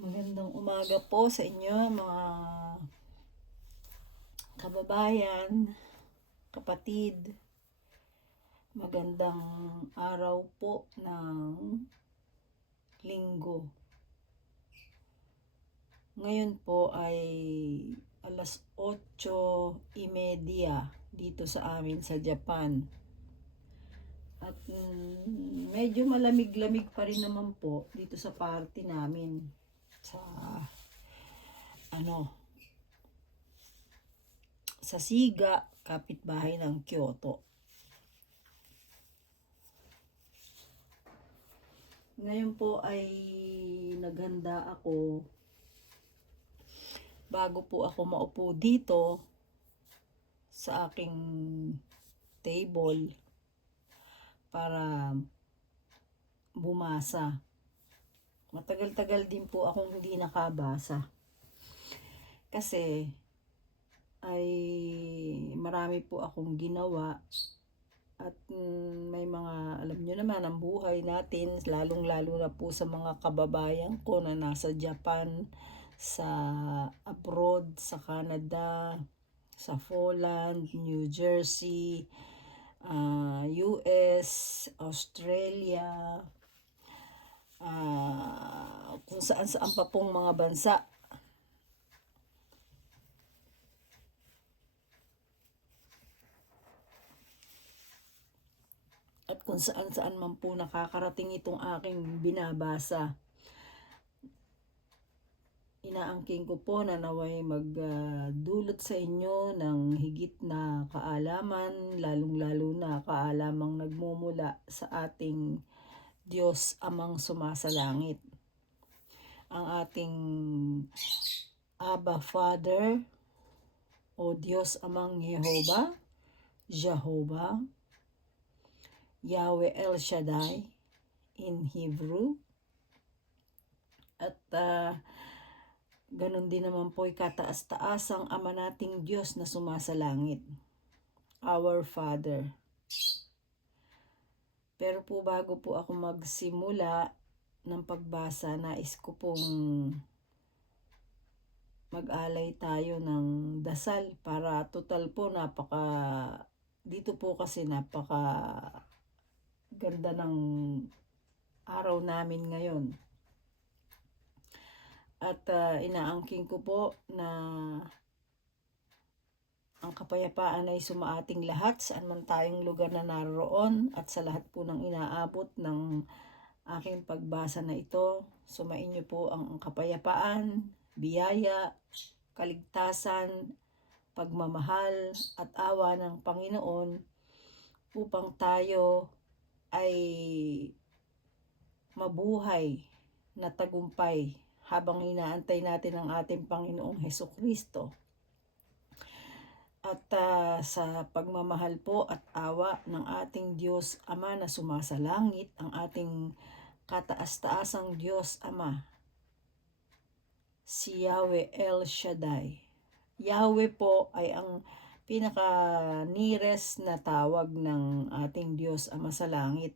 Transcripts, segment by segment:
Magandang umaga po sa inyo mga kababayan, kapatid. Magandang araw po ng linggo. Ngayon po ay alas 8:30 dito sa amin sa Japan. At medyo malamig-lamig pa rin naman po dito sa party namin sa sa Siga, kapitbahay ng Kyoto. Ngayon po ay naghanda ako bago po ako maupo dito sa aking table para bumasa. Matagal-tagal din po akong hindi nakabasa kasi ay marami po akong ginawa at may mga, alam nyo naman, ang buhay natin, lalong-lalo na po sa mga kababayan ko na nasa Japan, sa abroad, sa Canada, sa Poland, New Jersey, US, Australia, kung saan-saan pa pong mga bansa. At kung saan-saan man po nakakarating itong aking binabasa. Inaangking ko po na naway magdulot sa inyo ng higit na kaalaman, lalong-lalo na kaalamang nagmumula sa ating Diyos Amang sumasalangit. Ang ating Abba Father o Diyos Amang Jehovah, Yahweh El Shaddai in Hebrew. At ganun din naman po kataas-taas ang Ama nating Diyos na sumasalangit, our Father. Pero po bago po ako magsimula ng pagbasa, nais ko pong mag-alay tayo ng dasal para total po dito po kasi napaka ganda ng araw namin ngayon. At inaangking ko po na ang kapayapaan ay sumaating lahat saan man tayong lugar na naroon, at sa lahat po ng inaabot ng aking pagbasa na ito, sumainyo po ang kapayapaan, biyaya, kaligtasan, pagmamahal at awa ng Panginoon upang tayo ay mabuhay na tagumpay habang inaantay natin ang ating Panginoong Hesukristo. At sa pagmamahal po at awa ng ating Diyos Ama na sumasalangit, ang ating kataas-taasang Diyos Ama, si Yahweh El Shaddai. Yahweh po ay ang pinaka-nearest na tawag ng ating Diyos Ama sa langit.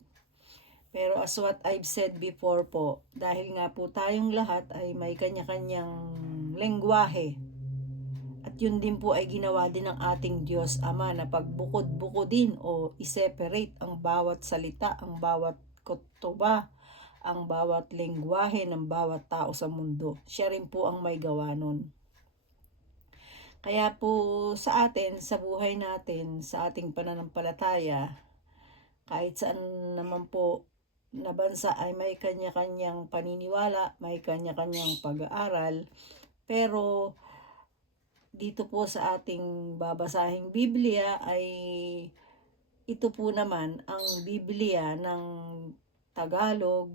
Pero as what I've said before po, dahil nga po tayong lahat ay may kanya-kanyang lengguwahe. At yun din po ay ginawa din ng ating Diyos Ama na pagbukod-bukodin o i-separate ang bawat salita, ang bawat kutuba, ang bawat lengguwahe ng bawat tao sa mundo. Siya rin po ang may gawa nun. Kaya po sa atin, sa buhay natin, sa ating pananampalataya, kahit saan naman po na bansa ay may kanya-kanyang paniniwala, may kanya-kanyang pag-aaral, pero dito po sa ating babasahing Biblia ay ito po naman ang Biblia ng Tagalog,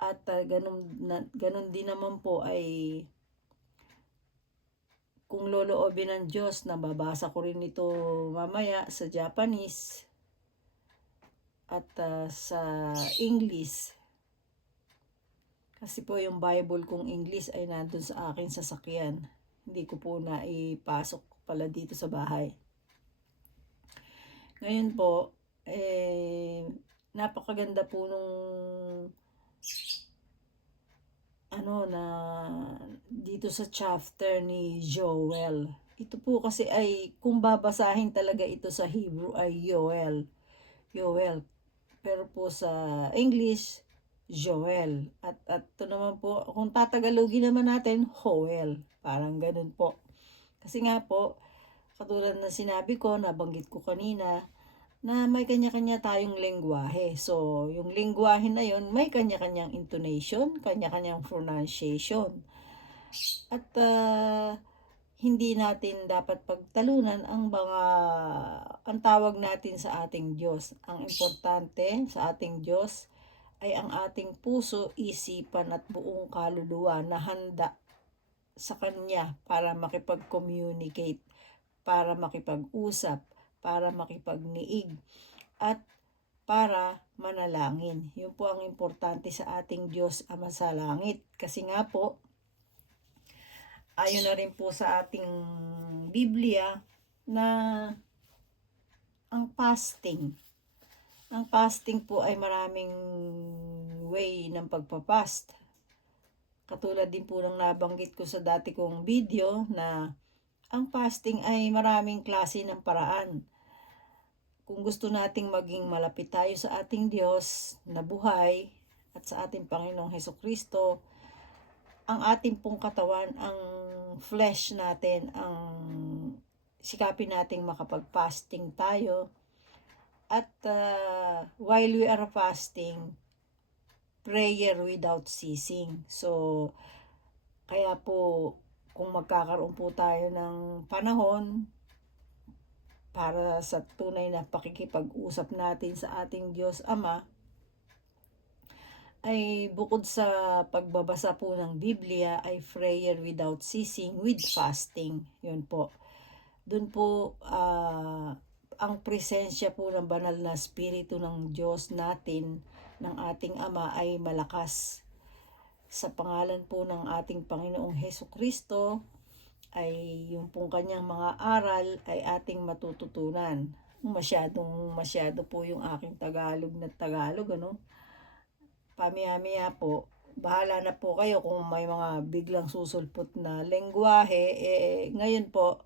at ganun din naman po ay kung loloobin ng Diyos, nababasa ko rin ito mamaya sa Japanese at sa English. Kasi po yung Bible kong English ay nandun sa akin sa sasakyan. Hindi ko po na ipasok pala dito sa bahay. Ngayon po, napakaganda po nung na dito sa chapter ni Joel. Ito po kasi ay kung babasahin talaga ito sa Hebrew ay Yoel. Yoel. Pero po sa English, Joel. At ito naman po, kung tatagalogin naman natin, Hoel. Parang ganun po. Kasi nga po, katulad na sinabi ko, nabanggit ko kanina, na may kanya-kanya tayong lengguwahe. So, yung lengguwahe na yun, may kanya-kanyang intonation, kanya-kanyang pronunciation. At hindi natin dapat pagtalunan ang tawag natin sa ating Diyos. Ang importante sa ating Diyos ay ang ating puso, isipan at buong kaluluwa na handa sa Kanya para makipag-communicate, para makipag-usap, para makipagniig, at para manalangin. Yun po ang importante sa ating Diyos Ama sa langit. Kasi nga po, ayon na rin po sa ating Biblia na ang fasting po ay maraming way ng pagpapast. Katulad din po ng nabanggit ko sa dati kong video na ang fasting ay maraming klase ng paraan. Kung gusto nating maging malapit tayo sa ating Diyos na buhay at sa ating Panginoong Hesukristo, ang ating pong katawan, ang flesh natin, ang sikapin nating makapag-fasting tayo. At while we are fasting, prayer without ceasing. So, kaya po, kung magkakaroon po tayo ng panahon para sa tunay na pakikipag-usap natin sa ating Diyos Ama, ay bukod sa pagbabasa po ng Biblia ay prayer without ceasing with fasting. Yun po. Doon po ang presensya po ng banal na spirito ng Diyos natin, ng ating Ama ay malakas. Sa pangalan po ng ating Panginoong Hesukristo ay yung pong kanyang mga aral ay ating matututunan. Masyado po yung aking Tagalog na Tagalog, Pamiya-miya po. Bahala na po kayo kung may mga biglang susulpot na lengguwahe. Ngayon po,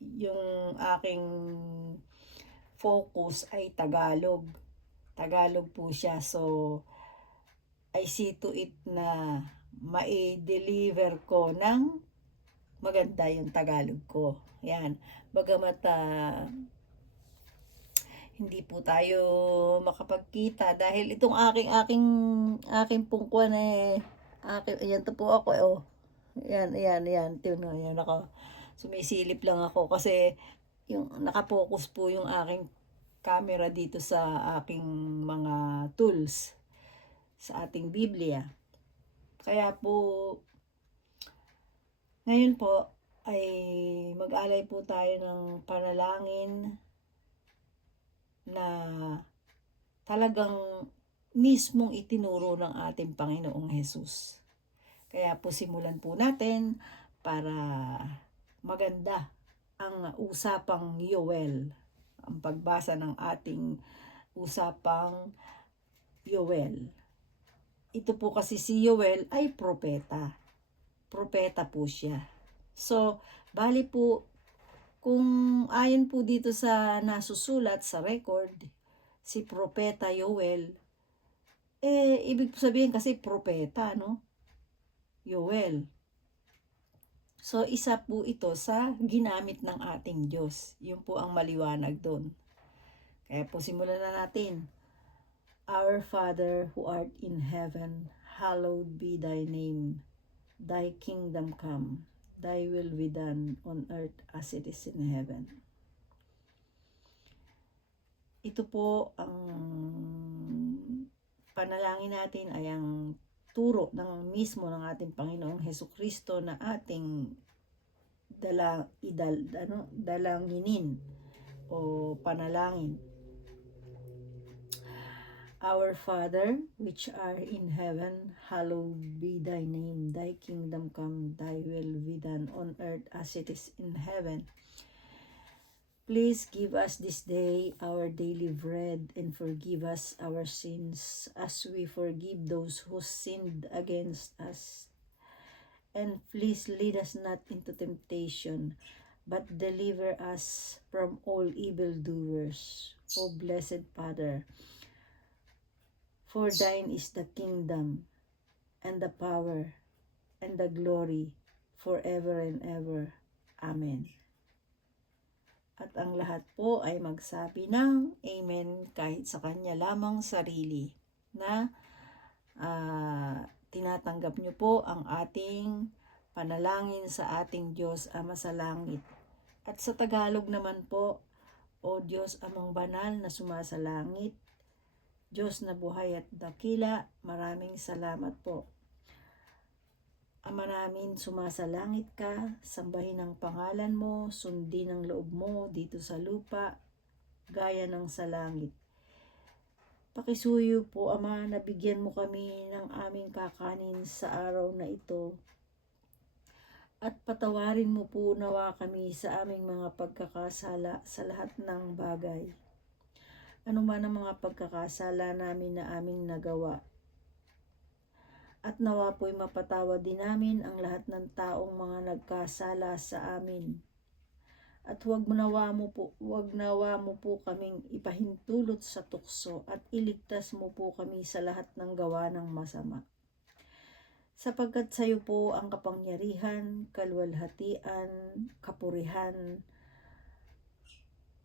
yung aking focus ay Tagalog. Tagalog po siya. So, I see to it na mai-deliver ko ng maganda yung Tagalog ko. Yan. Bagamat hindi po tayo makapagkita dahil itong aking pungkuan ayan to po ako Yan. Yan ako. Sumisilip lang ako kasi yung nakapokus po yung aking camera dito sa aking mga tools sa ating Biblia. Kaya po ngayon po ay mag-alay po tayo ng panalangin na talagang mismong itinuro ng ating Panginoong Hesus. Kaya po simulan po natin para maganda ang usapang Yoel. Ang pagbasa ng ating usapang Yoel. Ito po kasi si Yoel ay propeta. Propeta po siya. So, bali po, kung ayon po dito sa nasusulat sa record, si Propeta Yoel, ibig sabihin kasi propeta, Yoel. So, isa po ito sa ginamit ng ating Diyos. Yun po ang maliwanag doon. Kaya po simulan na natin. Our Father who art in heaven, hallowed be thy name. Thy kingdom come. Thy will be done on earth as it is in heaven. Ito po ang panalangin natin ay ang turo ng mismo ng ating Panginoong Hesukristo na ating dalanginin o panalangin. Our Father, which art in heaven, hallowed be thy name. Thy kingdom come, thy will be done on earth as it is in heaven. Please give us this day our daily bread and forgive us our sins as we forgive those who sinned against us. and please lead us not into temptation, but deliver us from all evildoers. O blessed Father, for thine is the kingdom, and the power, and the glory, forever and ever. Amen. At ang lahat po ay magsabi ng Amen kahit sa kanya lamang sarili na tinatanggap niyo po ang ating panalangin sa ating Diyos Ama sa langit. At sa Tagalog naman po, O Diyos Amang Banal na sumasalangit, Diyos na buhay at dakila, maraming salamat po. Ama namin, sumasalangit ka, sambahin ang pangalan mo, sundin ang loob mo dito sa lupa, gaya ng sa langit. Pakisuyo po, Ama, na bigyan mo kami ng aming kakanin sa araw na ito. At patawarin mo po nawa kami sa aming mga pagkakasala sa lahat ng bagay. Ano man ang mga pagkakasala namin na aming nagawa. At nawa po'y mapatawad din namin ang lahat ng taong mga nagkasala sa amin. At huwag nawa mo po kaming ipahintulot sa tukso at iligtas mo po kami sa lahat ng gawa ng masama. Sapagkat sa iyo po ang kapangyarihan, kaluwalhatian, kapurihan,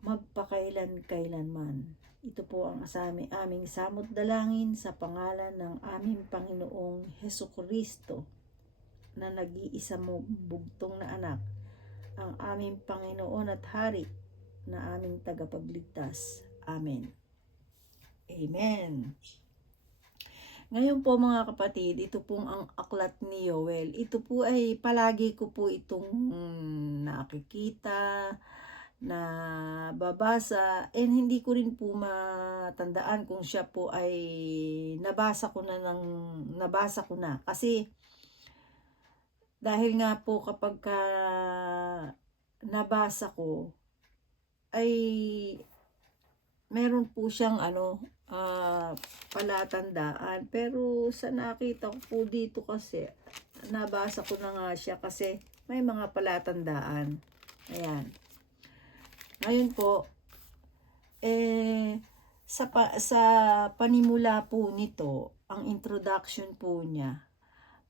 magpakailan-kailanman. Ito po ang aming samot dalangin sa pangalan ng aming Panginoong Hesukristo na nag-iisa mo bugtong na anak, ang aming Panginoon at Hari na aming tagapagligtas. Amen. Amen. Ngayon po mga kapatid, ito pong ang aklat ni Joel. Ito po ay palagi ko po itong nakikita, na babasa, and hindi ko rin po matandaan kung siya po ay nabasa ko na kasi dahil nga po kapag nabasa ko ay meron po siyang palatandaan, pero sa nakita ko po dito kasi nabasa ko na nga siya kasi may mga palatandaan. Ayan. Ngayon po, sa panimula po nito, ang introduction po niya,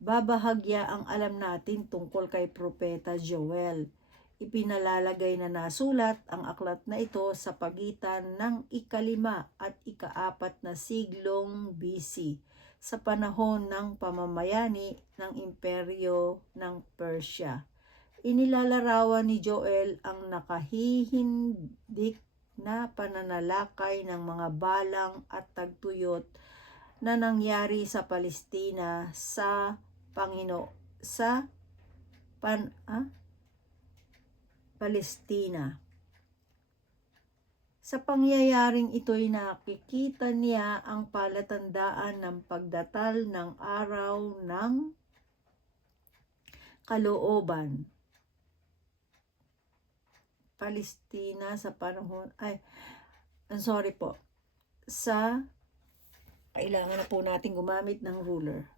babahagya ang alam natin tungkol kay Propeta Joel. Ipinalalagay na nasulat ang aklat na ito sa pagitan ng ika-5 at ika-4 na siglong BC, sa panahon ng pamamayani ng imperyo ng Persia. Inilalarawan ni Joel ang nakahihindik na pananalakay ng mga balang at tagtuyot na nangyari sa Palestina Palestina. Sa pangyayaring ito'y nakikita niya ang palatandaan ng pagdatal ng araw ng kalooban. Palestina sa panahon, kailangan na po natin gumamit ng ruler.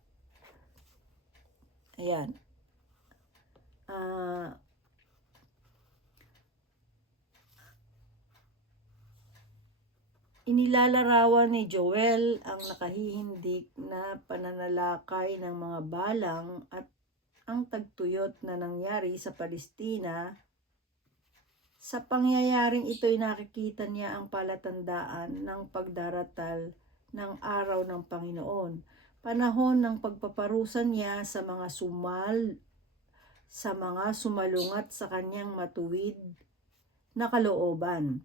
Ayan. Inilalarawan ni Joel ang nakahihindik na pananalakay ng mga balang at ang tagtuyot na nangyari sa Palestina. Sa pangyayaring ito'y nakikita niya ang palatandaan ng pagdaratal ng araw ng Panginoon, panahon ng pagpaparusa niya sa mga sumalungat sa kanyang matuwid na kalooban.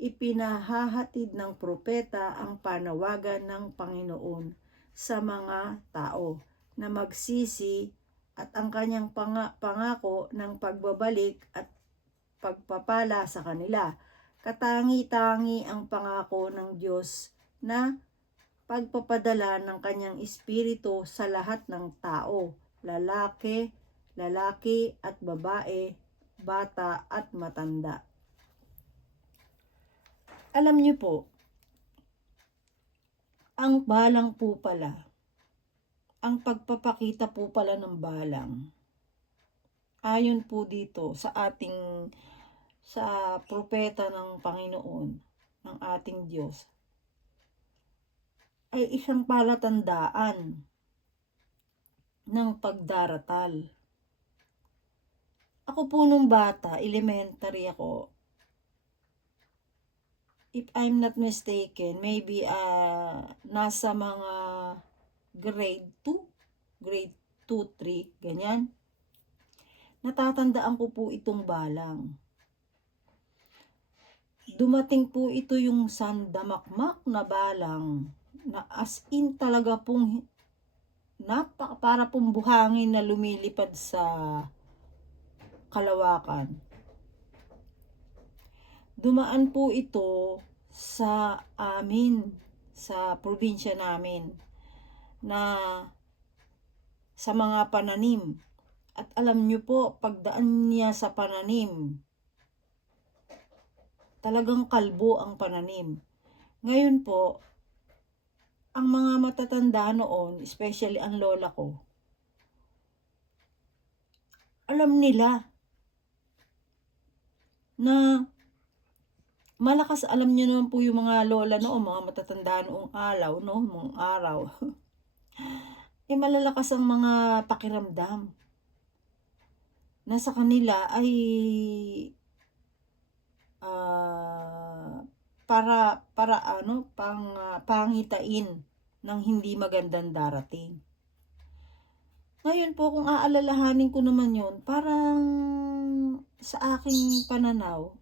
Ipinahahatid ng propeta ang panawagan ng Panginoon sa mga tao na magsisi at ang kanyang pangako ng pagbabalik at pagpapala sa kanila. Katangi-tangi ang pangako ng Diyos na pagpapadala ng kanyang espiritu sa lahat ng tao, lalaki at babae, bata at matanda. Alam niyo po, ang balang po pala, ang pagpapakita po pala ng balang ayon po dito sa propeta ng Panginoon, ng ating Diyos, ay isang palatandaan ng pagdaratal. Ako po nung bata, elementary ako, if I'm not mistaken, maybe nasa mga grade 2, grade 2, 3, ganyan. Natatandaan ko po itong balang. Dumating po ito yung sandamakmak na balang na as in talaga pong para pong buhangin na lumilipad sa kalawakan. Dumaan po ito sa amin, sa probinsya namin, na sa mga pananim. At alam nyo po, pagdaan niya sa pananim, talagang kalbo ang pananim. Ngayon po, ang mga matatanda noon, especially ang lola ko, alam nila na malakas, alam nyo naman po yung mga lola noon, mga matatanda noong araw, malalakas ang mga pakiramdam na sa kanila ay pangitain ng hindi magandang darating. Ngayon po, kung aalalahanin ko naman yun, parang sa aking pananaw,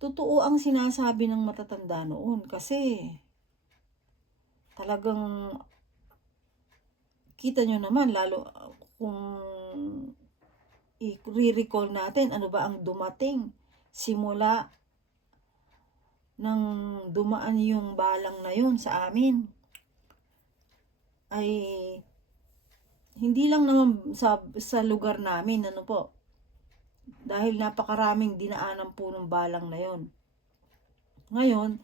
totoo ang sinasabi ng matatanda noon kasi talagang kita nyo naman, lalo kung i-recall natin ano ba ang dumating simula nang dumaan yung balang na yun sa amin, ay hindi lang naman sa lugar namin, ano po, dahil napakaraming dinaanan po ng balang na yun. Ngayon,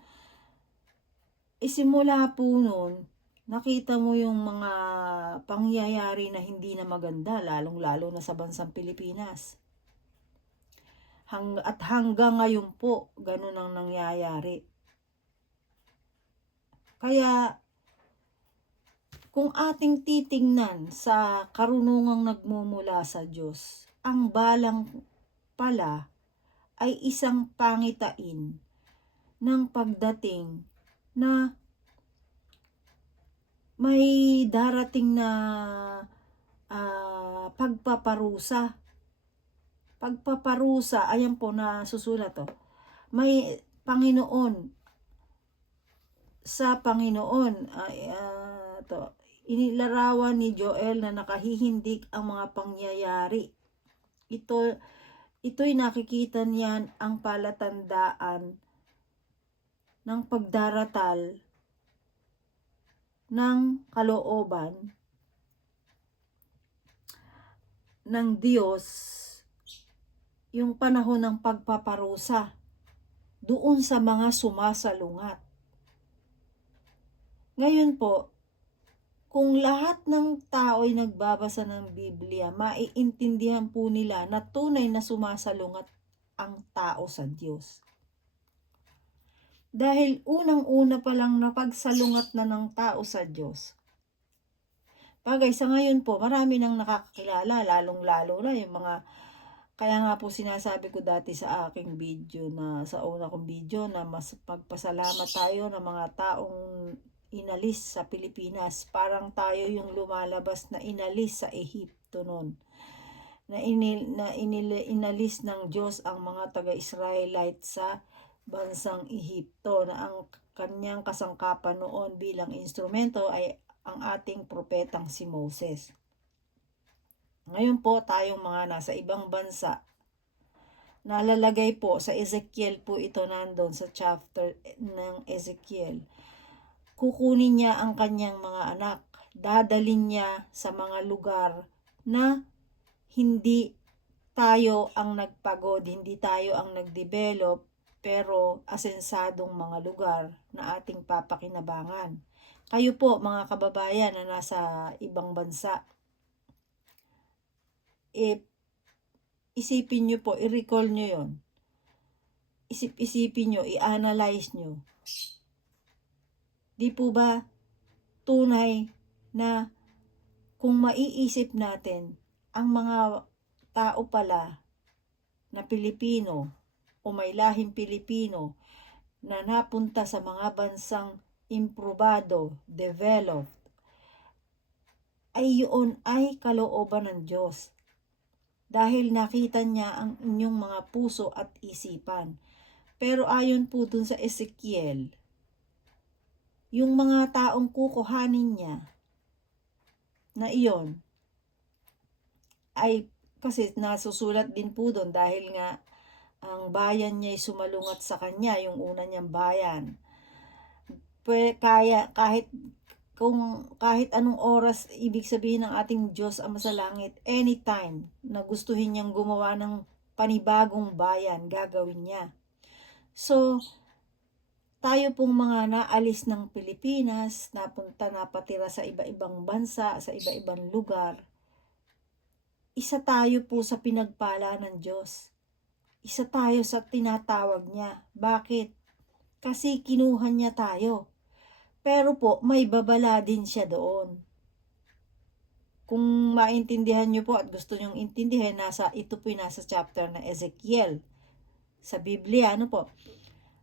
isimula po nun, nakita mo yung mga pangyayari na hindi na maganda, lalong-lalo na sa bansang Pilipinas. At hanggang ngayon po, ganun ang nangyayari. Kaya, kung ating titingnan sa karunungang nagmumula sa Diyos, ang balang pala ay isang pangitain ng pagdating na may darating na pagpaparusa. Pagpaparusa, ayan po na susulat to. May Panginoon, sa Panginoon, inilarawan ni Joel na nakahihindik ang mga pangyayari. Ito'y nakikita niyan ang palatandaan ng pagdaratal ng kalooban ng Diyos, yung panahon ng pagpaparusa doon sa mga sumasalungat. Ngayon po, kung lahat ng tao ay nagbabasa ng Biblia, maiintindihan po nila na tunay na sumasalungat ang tao sa Diyos. Dahil unang-una pa lang napagsalungat na ng tao sa Diyos. Bagay sa ngayon po, marami nang nakakakilala, lalong-lalo na yung mga, kaya nga po sinasabi ko dati sa aking video, sa una kong video, na mas pagpasalamat tayo ng mga taong inalis sa Pilipinas. Parang tayo yung lumalabas na inalis sa Ehipto noon. Inalis ng Diyos ang mga taga-Israelite sa bansang Ehipto, na ang kanyang kasangkapan noon bilang instrumento ay ang ating propetang si Moses. Ngayon po, tayong mga nasa ibang bansa, nalalagay po sa Ezekiel po ito, nandun sa chapter ng Ezekiel. Kukunin niya ang kanyang mga anak, dadalhin niya sa mga lugar na hindi tayo ang nagpagod, hindi tayo ang nagdevelop, pero asensadong mga lugar na ating papakinabangan. Kayo po, mga kababayan na nasa ibang bansa, isipin nyo po, i-recall nyo yon. Isip-isipin nyo, i-analyze nyo. Di po ba tunay na kung maiisip natin, ang mga tao pala na Pilipino o may lahing Pilipino na napunta sa mga bansang improbado, developed, ay yun ay kalooban ng Diyos. Dahil nakita niya ang inyong mga puso at isipan. Pero ayon po dun sa Ezekiel, yung mga taong kukuhanin niya na iyon ay kasi nasusulat din po doon dahil nga ang bayan niya ay sumalungat sa kanya, yung una niyang bayan. Kaya kahit anong oras, ibig sabihin ng ating Diyos Ama sa langit, anytime na gustuhin niyang gumawa ng panibagong bayan, gagawin niya. So, tayo pong mga naalis ng Pilipinas, napatira sa iba-ibang bansa, sa iba-ibang lugar, isa tayo po sa pinagpala ng Diyos. Isa tayo sa tinatawag niya. Bakit? Kasi kinuha niya tayo. Pero po, may babala din siya doon. Kung maintindihan niyo po at gusto niyong intindihan, ito po yung nasa chapter na Ezekiel. Sa Biblia, ano po?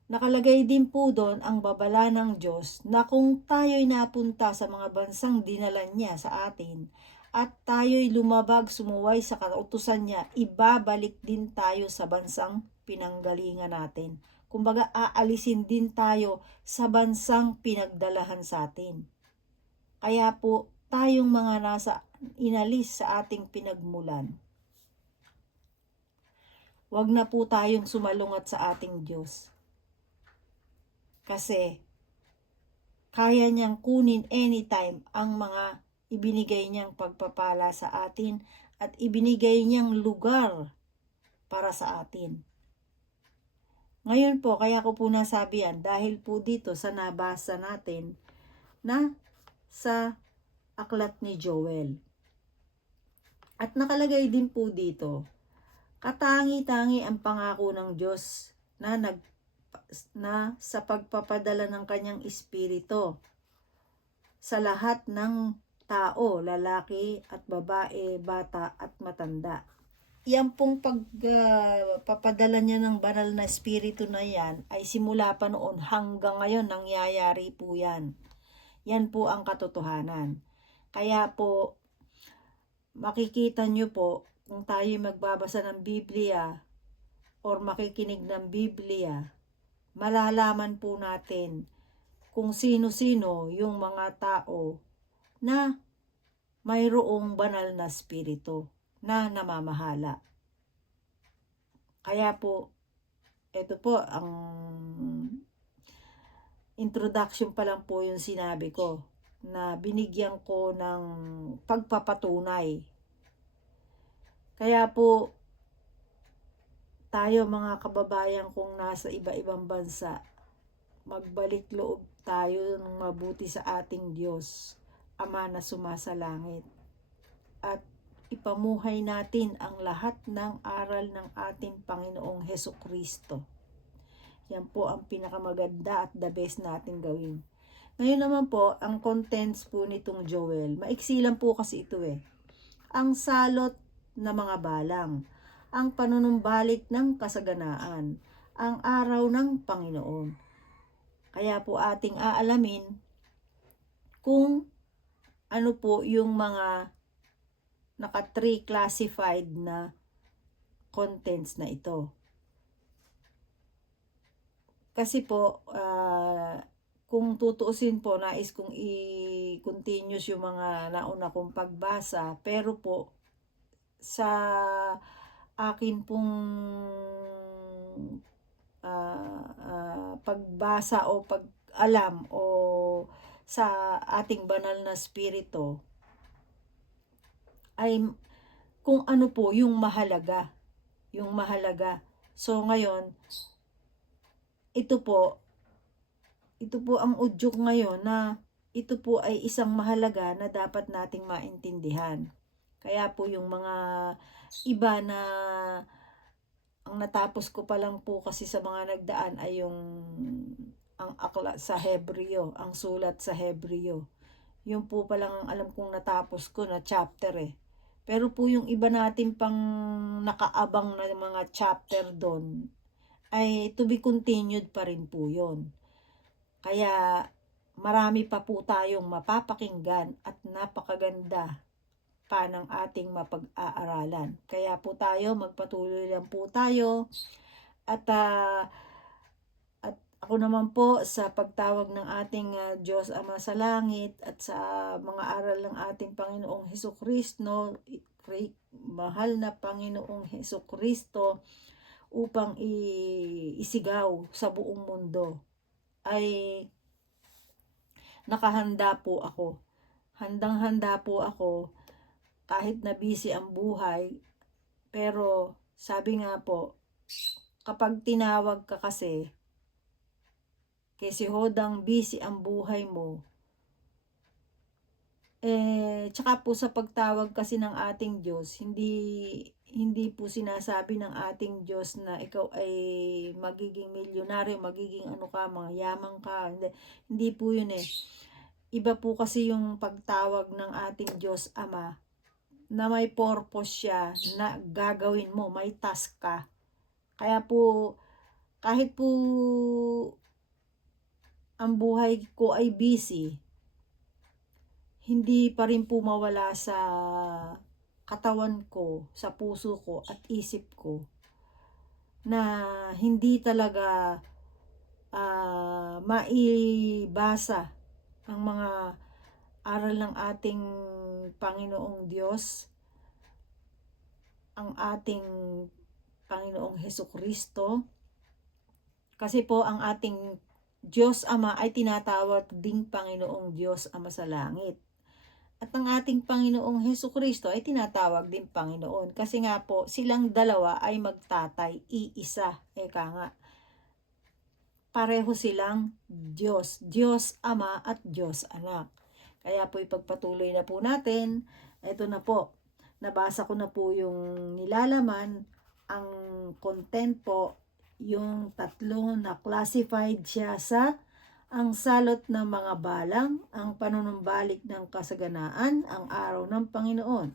Nakalagay din po doon ang babala ng Diyos na kung tayo'y napunta sa mga bansang dinala niya sa atin at tayo'y lumabag, sumuway sa kautusan niya, ibabalik din tayo sa bansang pinanggalingan natin. Kumbaga, aalisin din tayo sa bansang pinagdalahan sa atin. Kaya po, tayong mga inalis sa ating pinagmulan, wag na po tayong sumalungat sa ating Diyos. Kasi, kaya niyang kunin anytime ang mga ibinigay niyang pagpapala sa atin at ibinigay niyang lugar para sa atin. Ngayon po, kaya ko po nasabi yan dahil po dito sa nabasa natin na sa aklat ni Joel. At nakalagay din po dito, katangi-tangi ang pangako ng Diyos na sa pagpapadala ng kanyang espiritu sa lahat ng tao, lalaki at babae, bata at matanda. Yan pong pagpapadala niya ng banal na espiritu na yan ay simula pa noon hanggang ngayon nangyayari po yan. Yan po ang katotohanan. Kaya po, makikita nyo po, kung tayo magbabasa ng Biblia or makikinig ng Biblia, malalaman po natin kung sino-sino yung mga tao na mayroong banal na espiritu na namamahala. Kaya po, ito po, ang introduction pa lang po yung sinabi ko, na binigyan ko ng pagpapatunay. Kaya po, tayo mga kababayan kung nasa iba-ibang bansa, magbalik loob tayo ng mabuti sa ating Diyos, Ama na sumasalangit. At ipamuhay natin ang lahat ng aral ng ating Panginoong Hesukristo. Yan po ang pinakamaganda at the best natin gawin. Ngayon naman po, ang contents po nitong Joel, maiksi lang po kasi ito Ang salot na mga balang, ang panunumbalik ng kasaganaan, ang araw ng Panginoon. Kaya po ating aalamin kung ano po yung mga naka-3 classified na contents na ito. Kasi po, kung tutuusin po, nais kong i-continuous yung mga nauna kong pagbasa, pero po, sa akin pong pagbasa o pag-alam o sa ating banal na spirito, ay kung ano po yung mahalaga. So ngayon, ito po ang udyok ngayon na ito po ay isang mahalaga na dapat nating maintindihan. Kaya po yung mga iba na ang natapos ko pa lang po kasi sa mga nagdaan ay yung ang akla sa Hebreo, ang sulat sa Hebreo. Yun po palang ang alam kong natapos ko na chapter eh. Pero po yung iba natin pang nakaabang na mga chapter doon ay to be continued pa rin po yun. Kaya marami pa po tayong mapapakinggan at napakaganda pa ng ating mapag-aaralan. Kaya po tayo, magpatuloy lang po tayo at ako naman po sa pagtawag ng ating Diyos Ama sa Langit at sa mga aral ng ating Panginoong Hesukristo, mahal na Panginoong Hesukristo, upang isigaw sa buong mundo, ay nakahanda po ako. Handang-handa po ako kahit na busy ang buhay. Pero sabi nga po, kapag tinawag ka kasi, kasi hodang busy ang buhay mo, tsaka po sa pagtawag kasi ng ating Diyos, hindi po sinasabi ng ating Diyos na ikaw ay magiging milyonaryo, magiging ano ka, mayaman ka. Hindi po yun eh. Iba po kasi yung pagtawag ng ating Diyos Ama na may purpose siya na gagawin mo, may task ka. Kaya po, kahit po ang buhay ko ay busy, hindi pa rin po mawala sa katawan ko, sa puso ko at isip ko na hindi talaga maibasa ang mga aral ng ating Panginoong Diyos, ang ating Panginoong Hesukristo. Kasi po ang ating Diyos Ama ay tinatawag ding Panginoong Diyos Ama sa langit. At ang ating Panginoong Hesukristo ay tinatawag din Panginoon. Kasi nga po, silang dalawa ay magtatay, iisa. Eka nga, pareho silang Diyos. Diyos Ama at Diyos Anak. Kaya po ipagpatuloy na po natin. Ito na po, nabasa ko na po yung nilalaman. Ang content po, yung tatlo na classified siya sa ang salot ng mga balang, ang panunumbalik ng kasaganaan, ang araw ng Panginoon.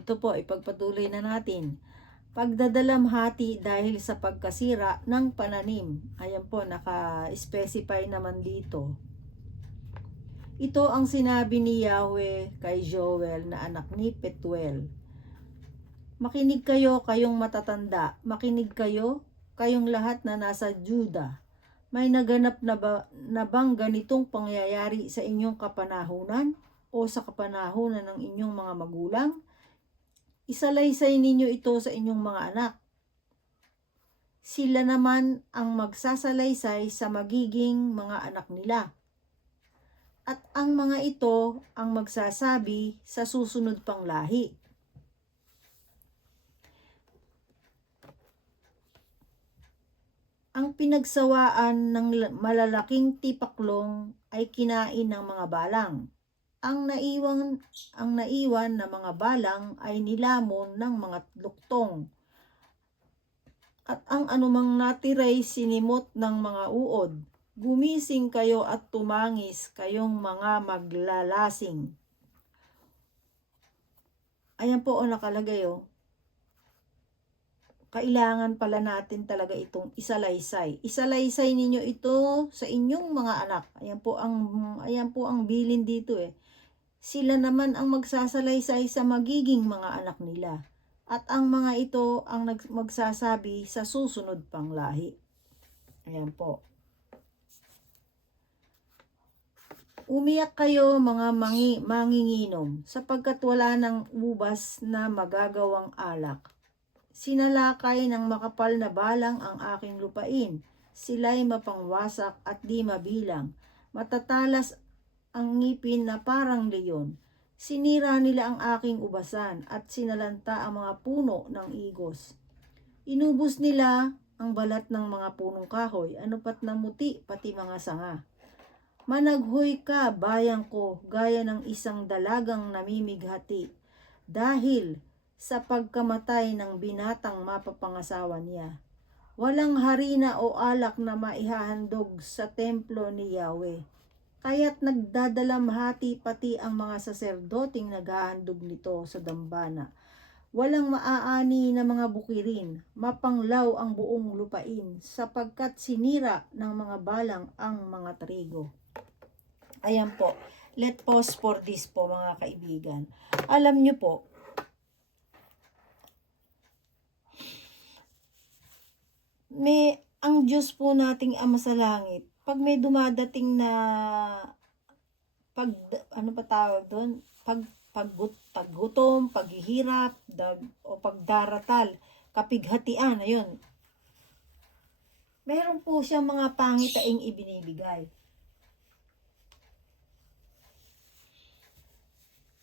Ito po, ipagpatuloy na natin. Pagdadalamhati dahil sa pagkasira ng pananim. Ayan po, naka-specify naman dito. Ito ang sinabi ni Yahweh kay Joel na anak ni Petuel. Makinig kayo, kayong matatanda. Makinig kayo, kayong lahat na nasa Juda. May naganap na bang ganitong pangyayari sa inyong kapanahunan o sa kapanahunan ng inyong mga magulang? Isalaysay ninyo ito sa inyong mga anak. Sila naman ang magsasalaysay sa magiging mga anak nila. At ang mga ito ang magsasabi sa susunod pang lahi. Ang pinagsawaan ng malalaking tipaklong ay kinain ng mga balang. Ang naiwan na mga balang ay nilamon ng mga luktong. At ang anumang natiray sinimot ng mga uod. Gumising kayo at tumangis kayong mga maglalasing. Ayan po nakalagay Kailangan pala natin talaga itong isalaysay. Isalaysay ninyo ito sa inyong mga anak. Ayan po ang bilin dito Sila naman ang magsasalaysay sa magiging mga anak nila. At ang mga ito ang magsasabi sa susunod pang lahi. Ayan po. Umiyak kayo mga manginginom sapagkat wala ng ubas na magagawang alak. Sinalakay ng makapal na balang ang aking lupain. Sila'y mapangwasak at di mabilang. Matatalas ang ngipin na parang leyon. Sinira nila ang aking ubasan at sinalanta ang mga puno ng igos. Inubos nila ang balat ng mga punong kahoy, anupat na muti pati mga sanga. Managhoy ka, bayan ko, gaya ng isang dalagang namimighati, dahil sa pagkamatay ng binatang mapapangasawa niya. Walang harina o alak na maihahandog sa templo ni Yahweh. Kaya't nagdadalamhati pati ang mga saserdoting naghahandog nito sa dambana. Walang maaani na mga bukirin, mapanglaw ang buong lupain, sapagkat sinira ng mga balang ang mga trigo. Ayan po. Let's pause for this po, mga kaibigan. Alam nyo po, ang Diyos po nating Ama sa Langit, pag may dumadating na ano pa tawag doon? Paggutom, paghihirap, o pagdaratal, kapighatian, ayun. Meron po siyang mga pangitaing ibinibigay.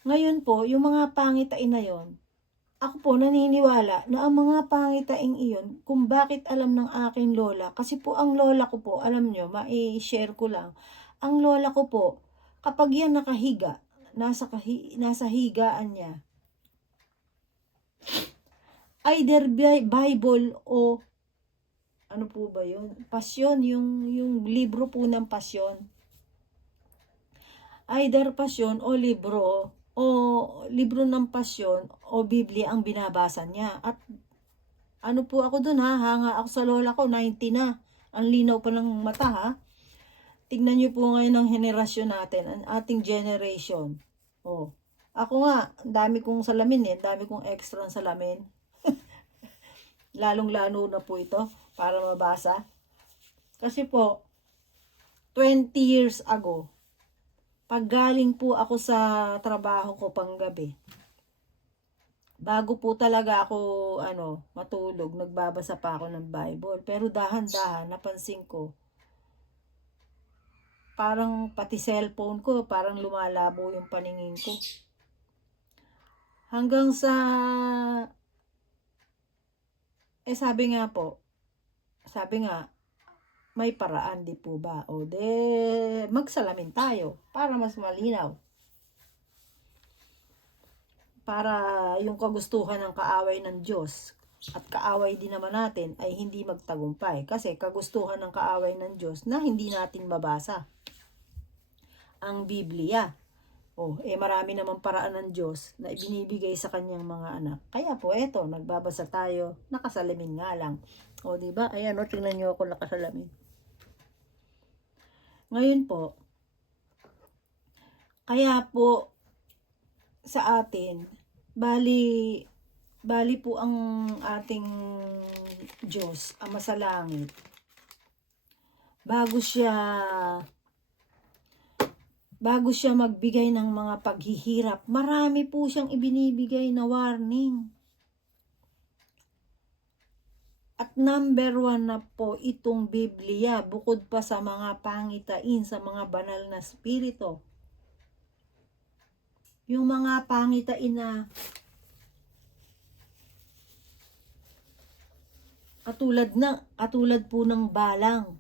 Ngayon po, yung mga pangitain na yon, ako po naniniwala na ang mga pangitain iyon, kung bakit alam ng aking lola, kasi po ang lola ko po, alam nyo, mai-share ko lang, ang lola ko po, kapag yan nakahiga, nasa higaan niya, either Bible o ano po ba yun? Pasyon, yung libro po ng pasyon. Either pasyon o libro ng pasyon o Biblia ang binabasa niya. At ano po ako dun ha, hanga ako sa lola ko, 90 na. Ang linaw pa ng mata ha. Tignan niyo po ngayon ang henerasyon natin, ang ating generation. Oh. Ako nga, ang dami kong salamin ang dami kong extra salamin. Lalong-lalo na po ito para mabasa. Kasi po, 20 years ago, pag galing po ako sa trabaho ko panggabi, bago po talaga ako matulog, nagbabasa pa ako ng Bible. Pero dahan-dahan, napansin ko, parang pati cellphone ko, parang lumalabo yung paningin ko. Hanggang sa, sabi nga, may paraan di po ba? O magsalamin tayo para mas malinaw. Para yung kagustuhan ng kaaway ng Diyos at kaaway din naman natin ay hindi magtagumpay. Kasi kagustuhan ng kaaway ng Diyos na hindi natin mabasa ang Biblia. Marami namang paraan ng Diyos na ibinibigay sa kanyang mga anak. Kaya po eto, nagbabasa tayo, nakasalamin nga lang. Diba? Ayan tingnan nyo ako nakasalamin. Ngayon po, kaya po sa atin, bali po ang ating Diyos, Ama sa Langit, bago siya magbigay ng mga paghihirap, marami po siyang ibinibigay na warning. At number 1 na po itong Biblia, bukod pa sa mga pangitain, sa mga banal na spirito. Yung mga pangitain na katulad po ng balang.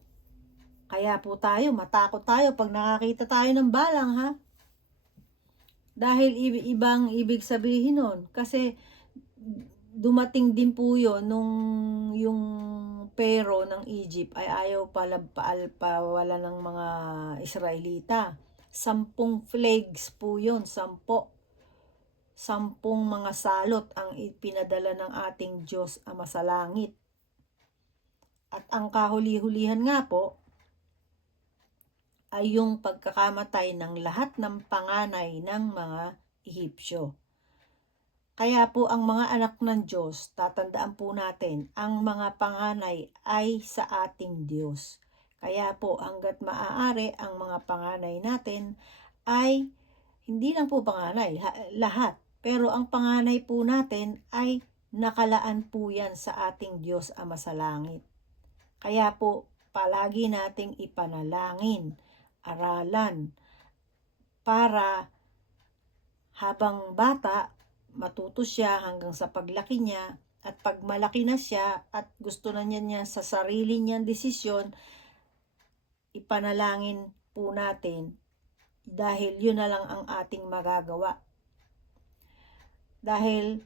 Kaya po matakot tayo pag nakakita tayo ng balang ha. Dahil ibang ibig sabihin nun. Kasi dumating din po yun nung yung Pero ng Egypt ay ayaw pawala ng mga Israelita. 10 plagues po yun, 10 mga salot ang ipinadala ng ating Diyos Ama sa Langit. At ang kahuli-hulihan nga po ay yung pagkakamatay ng lahat ng panganay ng mga Ehipsyo. Kaya po ang mga anak ng Diyos, tatandaan po natin, ang mga panganay ay sa ating Diyos. Kaya po hanggat maaari ang mga panganay natin ay hindi lang po panganay, lahat. Pero ang panganay po natin ay nakalaan po yan sa ating Diyos Ama sa Langit. Kaya po palagi nating ipanalangin, aralan, para habang bata, matuto siya hanggang sa paglaki niya, at pag malaki na siya at gusto na niya sa sarili niyang desisyon, ipanalangin po natin dahil yun na lang ang ating magagawa. Dahil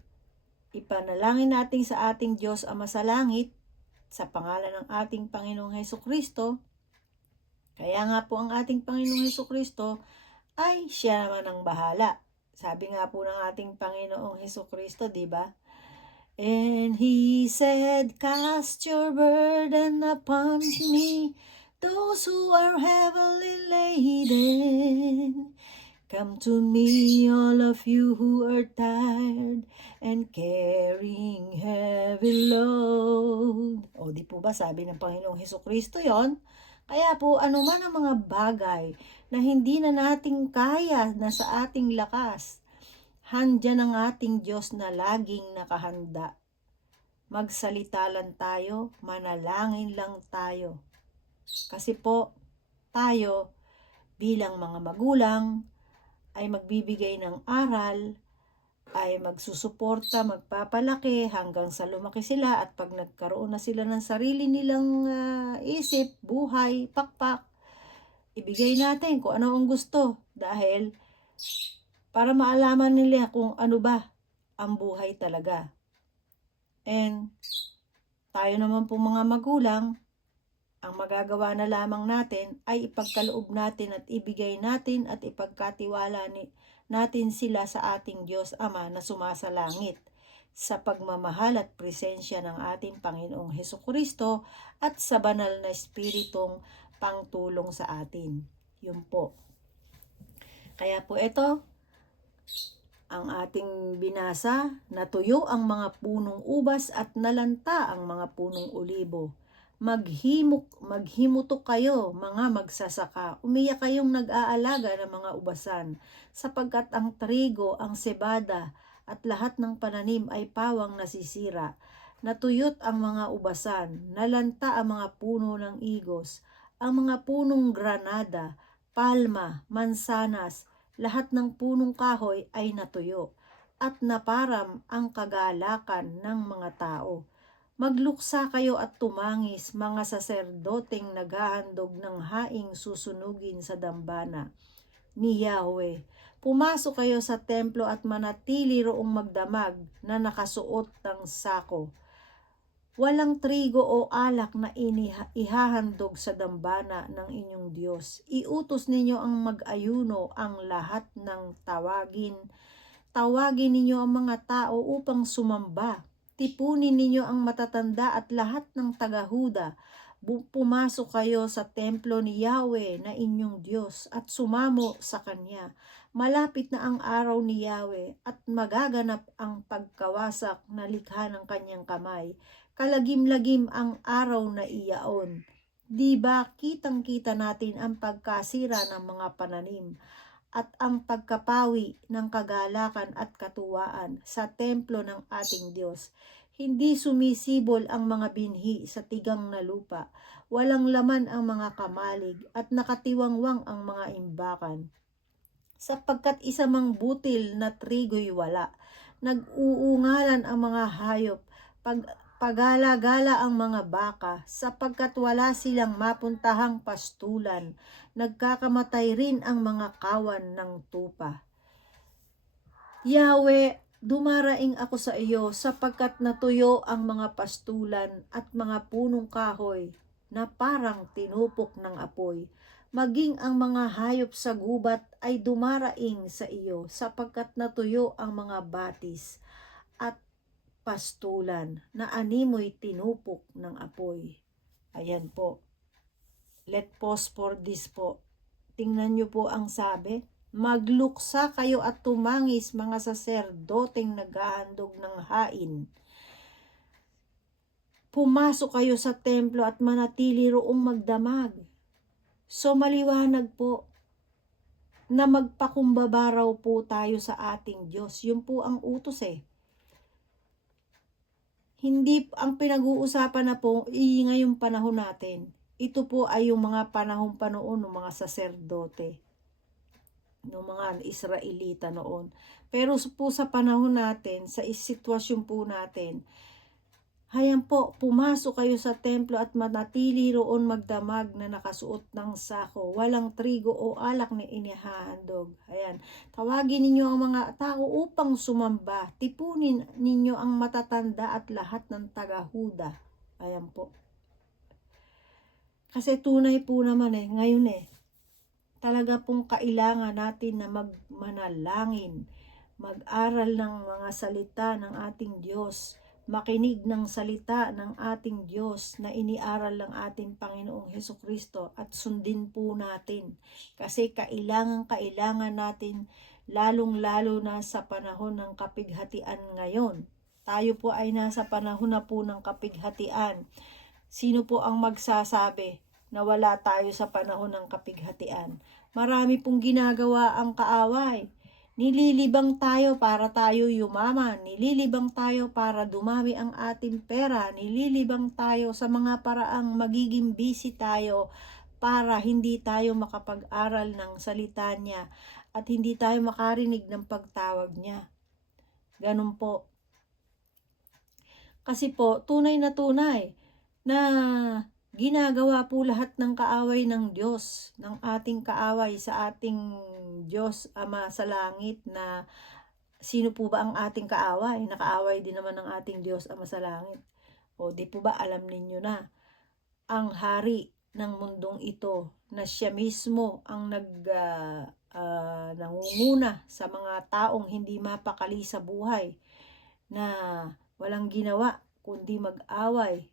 ipanalangin natin sa ating Diyos Ama sa langit sa pangalan ng ating Panginoong Hesukristo. Kaya nga po ang ating Panginoong Hesukristo ay siya naman ang bahala. Sabi nga po ng ating Panginoong Hesukristo, di ba? And He said, cast your burden upon me, those who are heavily laden. Come to me, all of you who are tired and carrying heavy load. O di po ba sabi ng Panginoong Hesukristo yon? Kaya po anuman ang mga bagay na hindi na nating kaya na sa ating lakas, handyan ang ating Diyos na laging nakahanda. Magsalita lang tayo, manalangin lang tayo. Kasi po, tayo bilang mga magulang ay magbibigay ng aral, ay magsusuporta, magpapalaki hanggang sa lumaki sila at pag nagkaroon na sila ng sarili nilang isip, buhay, pakpak, ibigay natin kung ano ang gusto dahil para maalaman nila kung ano ba ang buhay talaga. And tayo naman po mga magulang, ang magagawa na lamang natin ay ipagkaloob natin at ibigay natin at ipagkatiwala natin sila sa ating Diyos Ama na sumasalangit sa pagmamahal at presensya ng ating Panginoong Hesukristo at sa banal na Espiritong pangtulong sa atin. Yun po. Kaya po ito, ang ating binasa, natuyo ang mga punong ubas at nalanta ang mga punong olibo. Maghimutok kayo, mga magsasaka. Umiyak kayong nag-aalaga ng mga ubasan, sapagkat ang trigo, ang sebada, at lahat ng pananim ay pawang nasisira. Natuyot ang mga ubasan, nalanta ang mga puno ng igos, ang mga punong granada, palma, mansanas, lahat ng punong kahoy ay natuyo, at naparam ang kagalakan ng mga tao. Magluksa kayo at tumangis, mga saserdoteng naghahandog ng haing susunugin sa dambana ni Yahweh. Pumasok kayo sa templo at manatili roong magdamag na nakasuot ng sako. Walang trigo o alak na ihahandog sa dambana ng inyong Diyos. Iutos ninyo ang mag-ayuno ang lahat ng tawagin ninyo ang mga tao upang sumamba. Tipunin ninyo ang matatanda at lahat ng taga-Huda. Pumasok kayo sa templo ni Yahweh na inyong Diyos at sumamo sa Kanya. Malapit na ang araw ni Yahweh at magaganap ang pagkawasak na likha ng Kanyang kamay. Kalagim-lagim ang araw na iyaon. Di ba kitang-kita natin ang pagkasira ng mga pananim at ang pagkapawi ng kagalakan at katuwaan sa templo ng ating Diyos. Hindi sumisibol ang mga binhi sa tigang na lupa, walang laman ang mga kamalig at nakatiwangwang ang mga imbakan. Sapagkat isa mang butil na trigo'y wala, nag-uungalan ang mga hayop, pagala-gala ang mga baka, sapagkat wala silang mapuntahang pastulan, nagkakamatay rin ang mga kawan ng tupa. Yahweh, dumaraing ako sa iyo sapagkat natuyo ang mga pastulan at mga punong kahoy na parang tinupok ng apoy. Maging ang mga hayop sa gubat ay dumaraing sa iyo sapagkat natuyo ang mga batis at pastulan na animoy tinupok ng apoy. Ayan po. Let pause for this po. Tingnan nyo po ang sabi. Magluksa kayo at tumangis, mga saserdoteng naghahandog ng hain. Pumasok kayo sa templo at manatili roong magdamag. So maliwanag po na magpakumbaba raw po tayo sa ating Diyos. Yun po ang utos eh. Hindi ang pinag-uusapan na po ngayong panahon natin. Ito po ay yung mga panahon pa noon ng mga saserdote, ng mga Israelita noon. Pero po sa panahon natin, sa sitwasyon po natin, Hayan po, pumasok kayo sa templo at manatili roon magdamag na nakasuot ng sako, walang trigo o alak na inihahandog. Ayan, tawagin ninyo ang mga tao upang sumamba, tipunin ninyo ang matatanda at lahat ng taga-Huda. Ayan po. Kasi tunay po naman ngayon talaga pong kailangan natin na magmanalangin, mag-aral ng mga salita ng ating Diyos, makinig ng salita ng ating Diyos na iniaral ng ating Panginoong Hesukristo at sundin po natin. Kasi kailangan natin, lalong-lalo na sa panahon ng kapighatian ngayon. Tayo po ay nasa panahon na po ng kapighatian. Sino po ang magsasabi na wala tayo sa panahon ng kapighatian? Marami pong ginagawa ang kaaway. Nililibang tayo para tayo yumaman. Nililibang tayo para dumami ang ating pera. Nililibang tayo sa mga paraang magiging busy tayo para hindi tayo makapag-aral ng salita niya at hindi tayo makarinig ng pagtawag niya. Ganun po. Kasi po, tunay na ginagawa po lahat ng kaaway ng Diyos, ng ating kaaway sa ating Diyos Ama sa langit. Na sino po ba ang ating kaaway? Nakaaway din naman ng ating Diyos Ama sa langit. O di po ba alam ninyo na ang hari ng mundong ito, na siya mismo ang nangunguna sa mga taong hindi mapakali sa buhay, na walang ginawa kundi mag-away.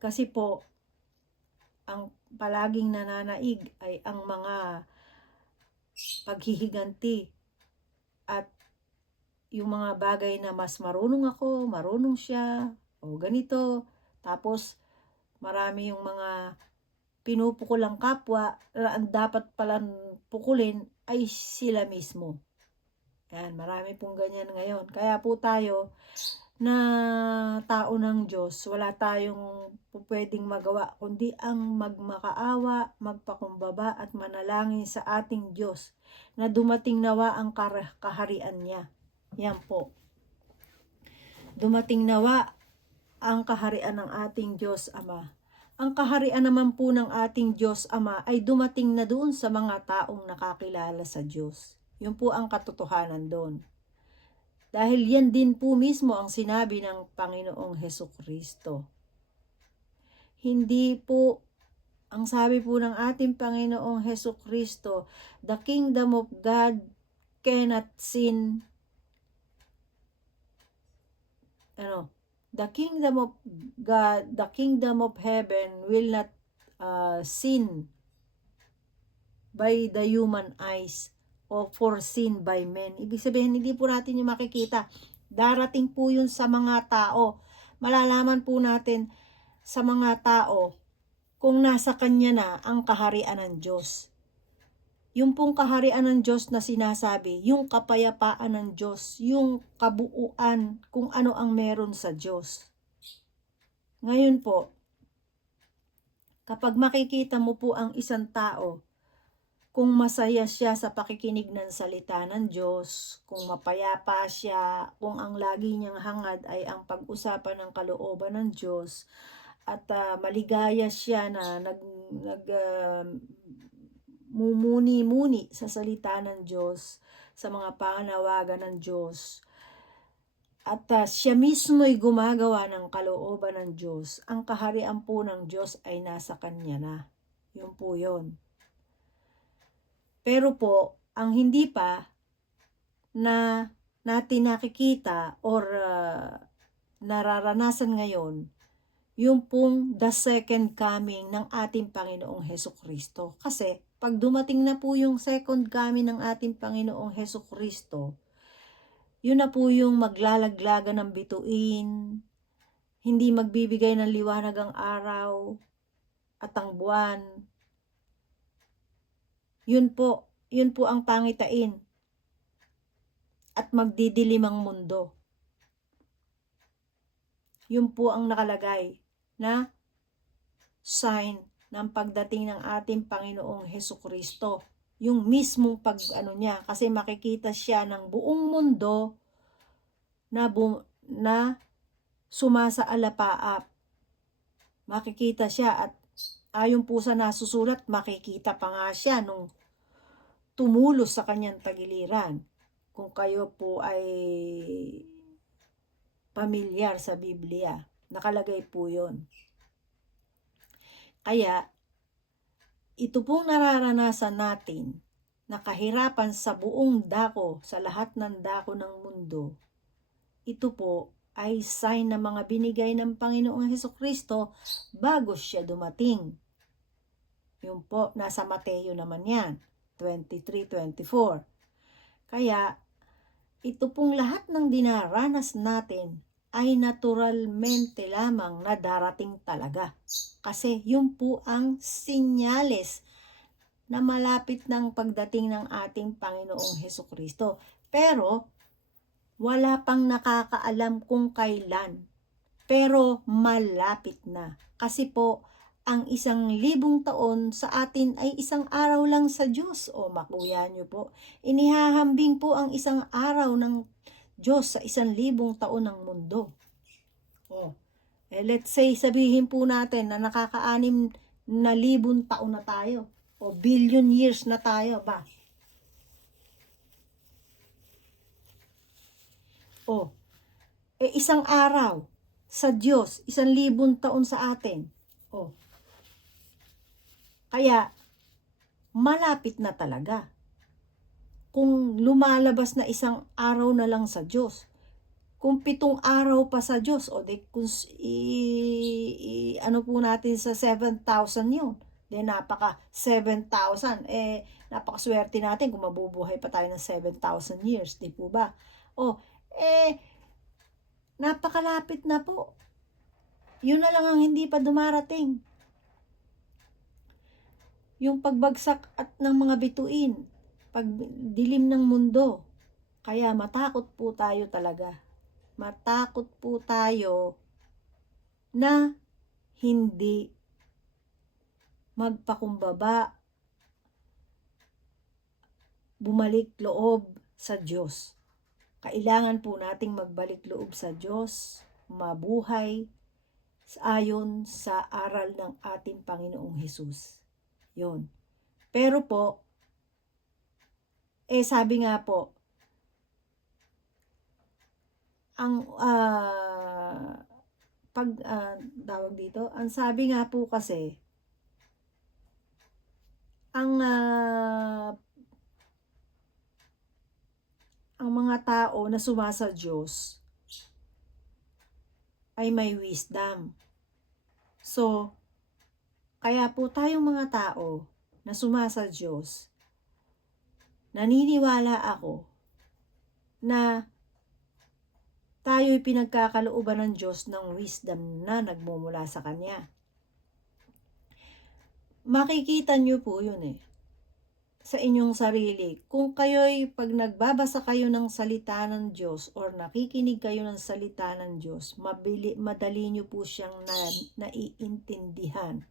Kasi po, ang palaging nananaig ay ang mga paghihiganti at yung mga bagay na mas marunong ako, marunong siya, o ganito. Tapos, marami yung mga pinupukol ang kapwa, na ang dapat palang pukulin ay sila mismo. Yan, marami pong ganyan ngayon. Kaya po tayo, na tao ng Diyos, wala tayong pwedeng magawa kundi ang magmakaawa, magpakumbaba at manalangin sa ating Diyos na dumating nawa ang kaharian niya. Yan po. Dumating nawa ang kaharian ng ating Diyos Ama. Ang kaharian naman po ng ating Diyos Ama ay dumating na doon sa mga taong nakakilala sa Diyos. Yun po ang katotohanan doon. Dahil yan din po mismo ang sinabi ng Panginoong Hesukristo. Hindi po, ang sabi po ng ating Panginoong Hesukristo, the kingdom of God cannot sin, the kingdom of God, the kingdom of heaven will not sin by the human eyes o foreseen by men. Ibig sabihin, hindi po natin yung makikita. Darating po yun sa mga tao. Malalaman po natin sa mga tao kung nasa kanya na ang kaharian ng Diyos. Yung pong kaharian ng Diyos na sinasabi, yung kapayapaan ng Diyos, yung kabuuan, kung ano ang meron sa Diyos. Ngayon po, kapag makikita mo po ang isang tao, kung masaya siya sa pakikinig ng salita ng Diyos, kung mapayapa siya, kung ang lagi niyang hangad ay ang pag-usapan ng kalooban ng Diyos, at maligaya siya na mumuni-muni sa salita ng Diyos, sa mga panawagan ng Diyos, at siya mismo ay gumagawa ng kalooban ng Diyos, ang kaharian po ng Diyos ay nasa kanya na. Yun po yun. Pero po, ang hindi pa na natin nakikita or nararanasan ngayon, yung pong the second coming ng ating Panginoong Hesukristo. Kasi pag dumating na po yung second coming ng ating Panginoong Hesukristo, yun na po yung maglalaglagan ng bituin, hindi magbibigay ng liwanag ang araw at ang buwan. Yun po ang pangitain. At magdidilim ang mundo. Yun po ang nakalagay na sign ng pagdating ng ating Panginoong Hesukristo. Yung mismong niya, kasi makikita siya ng buong mundo na sumasaalapaap. Makikita siya at ayon po sa nasusulat, makikita pa nga siya nung tumulos sa kanyang tagiliran. Kung kayo po ay pamilyar sa Biblia, nakalagay po yun. Kaya, ito pong nararanasan natin na kahirapan sa buong dako, sa lahat ng dako ng mundo, ito po ay sign na mga binigay ng Panginoong Hesukristo bago siya dumating. Yun po, nasa Mateo naman yan, 23:24. Kaya, ito pong lahat ng dinaranas natin ay naturalmente lamang na darating talaga. Kasi yun po ang sinyales na malapit ng pagdating ng ating Panginoong Hesukristo. Pero, wala pang nakakaalam kung kailan. Pero malapit na. Kasi po, ang 1,000 taon sa atin ay isang araw lang sa Diyos. O makuya nyo po. Inihahambing po ang isang araw ng Diyos sa 1,000 taon ng mundo. O, let's say, sabihin po natin na nakaka-6,000 taon na tayo. O billion years na tayo ba? O, isang araw sa Diyos, 1,000 taon sa atin. O, kaya, malapit na talaga. Kung lumalabas na isang araw na lang sa Diyos, kung 7 araw pa sa Diyos, o di kung ano po natin sa 7,000 yun, then napaka 7,000, napakaswerte natin kung mabubuhay pa tayo ng 7,000 years, di po ba? O, napakalapit na po. Yun na lang ang hindi pa dumarating. Yung pagbagsak at ng mga bituin, pagdilim ng mundo. Kaya matakot po tayo talaga. Matakot po tayo na hindi magpakumbaba, bumalik loob sa Diyos. Kailangan po nating magbalik loob sa Diyos, mabuhay ayon sa aral ng ating Panginoong Hesus. Yun. Pero po, sabi nga po, ang tawag dito, ang sabi nga po kasi, ang mga tao na sumasa Diyos ay may wisdom. So, kaya po tayong mga tao na sumasa Diyos, naniniwala ako na tayo'y pinagkakalooban ng Diyos ng wisdom na nagmumula sa Kanya. Makikita nyo po yun sa inyong sarili. Kung kayo'y pag nagbabasa kayo ng salita ng Diyos or nakikinig kayo ng salita ng Diyos, madali nyo po siyang naiintindihan.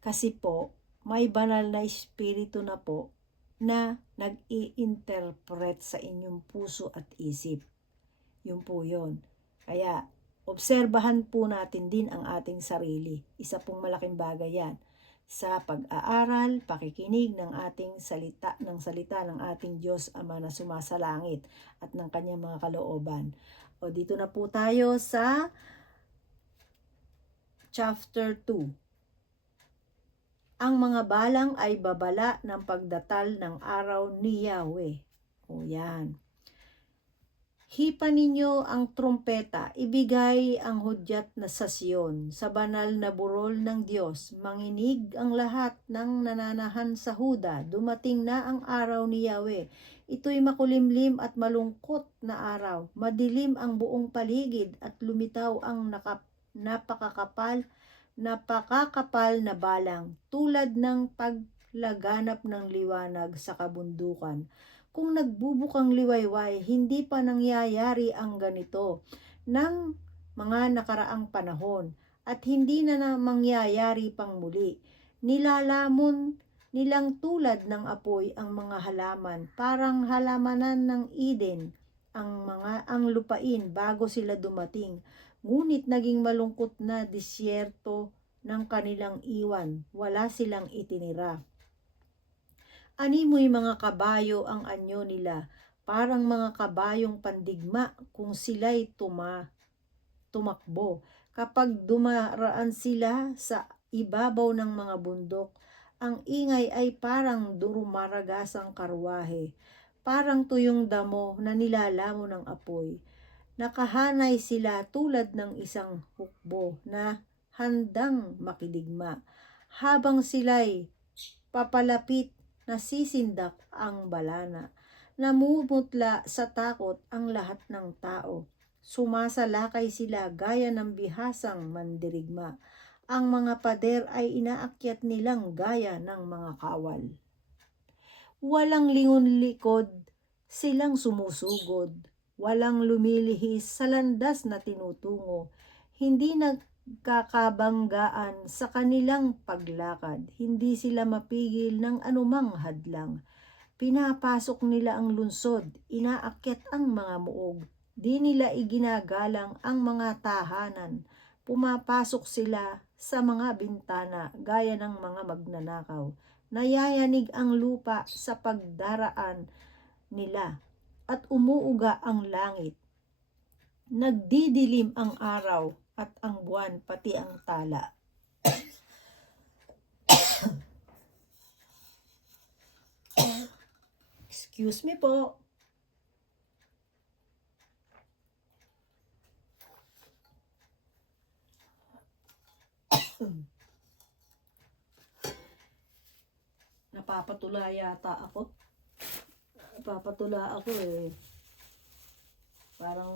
Kasi po, may banal na espiritu na po na nag-i-interpret sa inyong puso at isip. Yun po yun. Kaya, obserbahan po natin din ang ating sarili. Isa pong malaking bagay yan. Sa pag-aaral, pakikinig ng ating salita ng ating Diyos Ama na sumasalangit at ng kanyang mga kalooban. O dito na po tayo sa chapter 2. Ang mga balang ay babala ng pagdatal ng araw ni Yahweh. O yan. Hipa ninyo ang trumpeta, ibigay ang hudyat na sa Sion, sa banal na burol ng Diyos. Manginig ang lahat ng nananahan sa Huda, dumating na ang araw ni Yahweh. Ito'y makulimlim at malungkot na araw. Madilim ang buong paligid at lumitaw ang napakakapal na balang, tulad ng paglaganap ng liwanag sa kabundukan. Kung nagbubukang liwayway, hindi pa nangyayari ang ganito ng mga nakaraang panahon at hindi na mangyayari pang muli. Nilalamon nilang tulad ng apoy ang mga halaman, parang halamanan ng Eden ang lupain bago sila dumating. Ngunit naging malungkot na disyerto ng kanilang iwan. Wala silang itinira. Animoy mga kabayo ang anyo nila, parang mga kabayong pandigma kung sila'y tumakbo. Kapag dumaraan sila sa ibabaw ng mga bundok, ang ingay ay parang dumaragasang karwahe, parang tuyong damo na nilalamo ng apoy. Nakahanay sila tulad ng isang hukbo na handang makidigma. Habang sila'y papalapit, nasisindak ang balana. Namumutla sa takot ang lahat ng tao. Sumasalakay sila gaya ng bihasang mandirigma. Ang mga pader ay inaakyat nilang gaya ng mga kawal. Walang lingon-likod, silang sumusugod. Walang lumilihis sa landas na tinutungo. Hindi nagkakabanggaan sa kanilang paglakad. Hindi sila mapigil ng anumang hadlang. Pinapasok nila ang lungsod, inaakyat ang mga muog. Di nila iginagalang ang mga tahanan. Pumapasok sila sa mga bintana gaya ng mga magnanakaw. Nayayanig ang lupa sa pagdaraan nila at umuuga ang langit. Nagdidilim ang araw at ang buwan pati ang tala. Excuse me po. Napapatula yata ako. Napapatula ako eh. Parang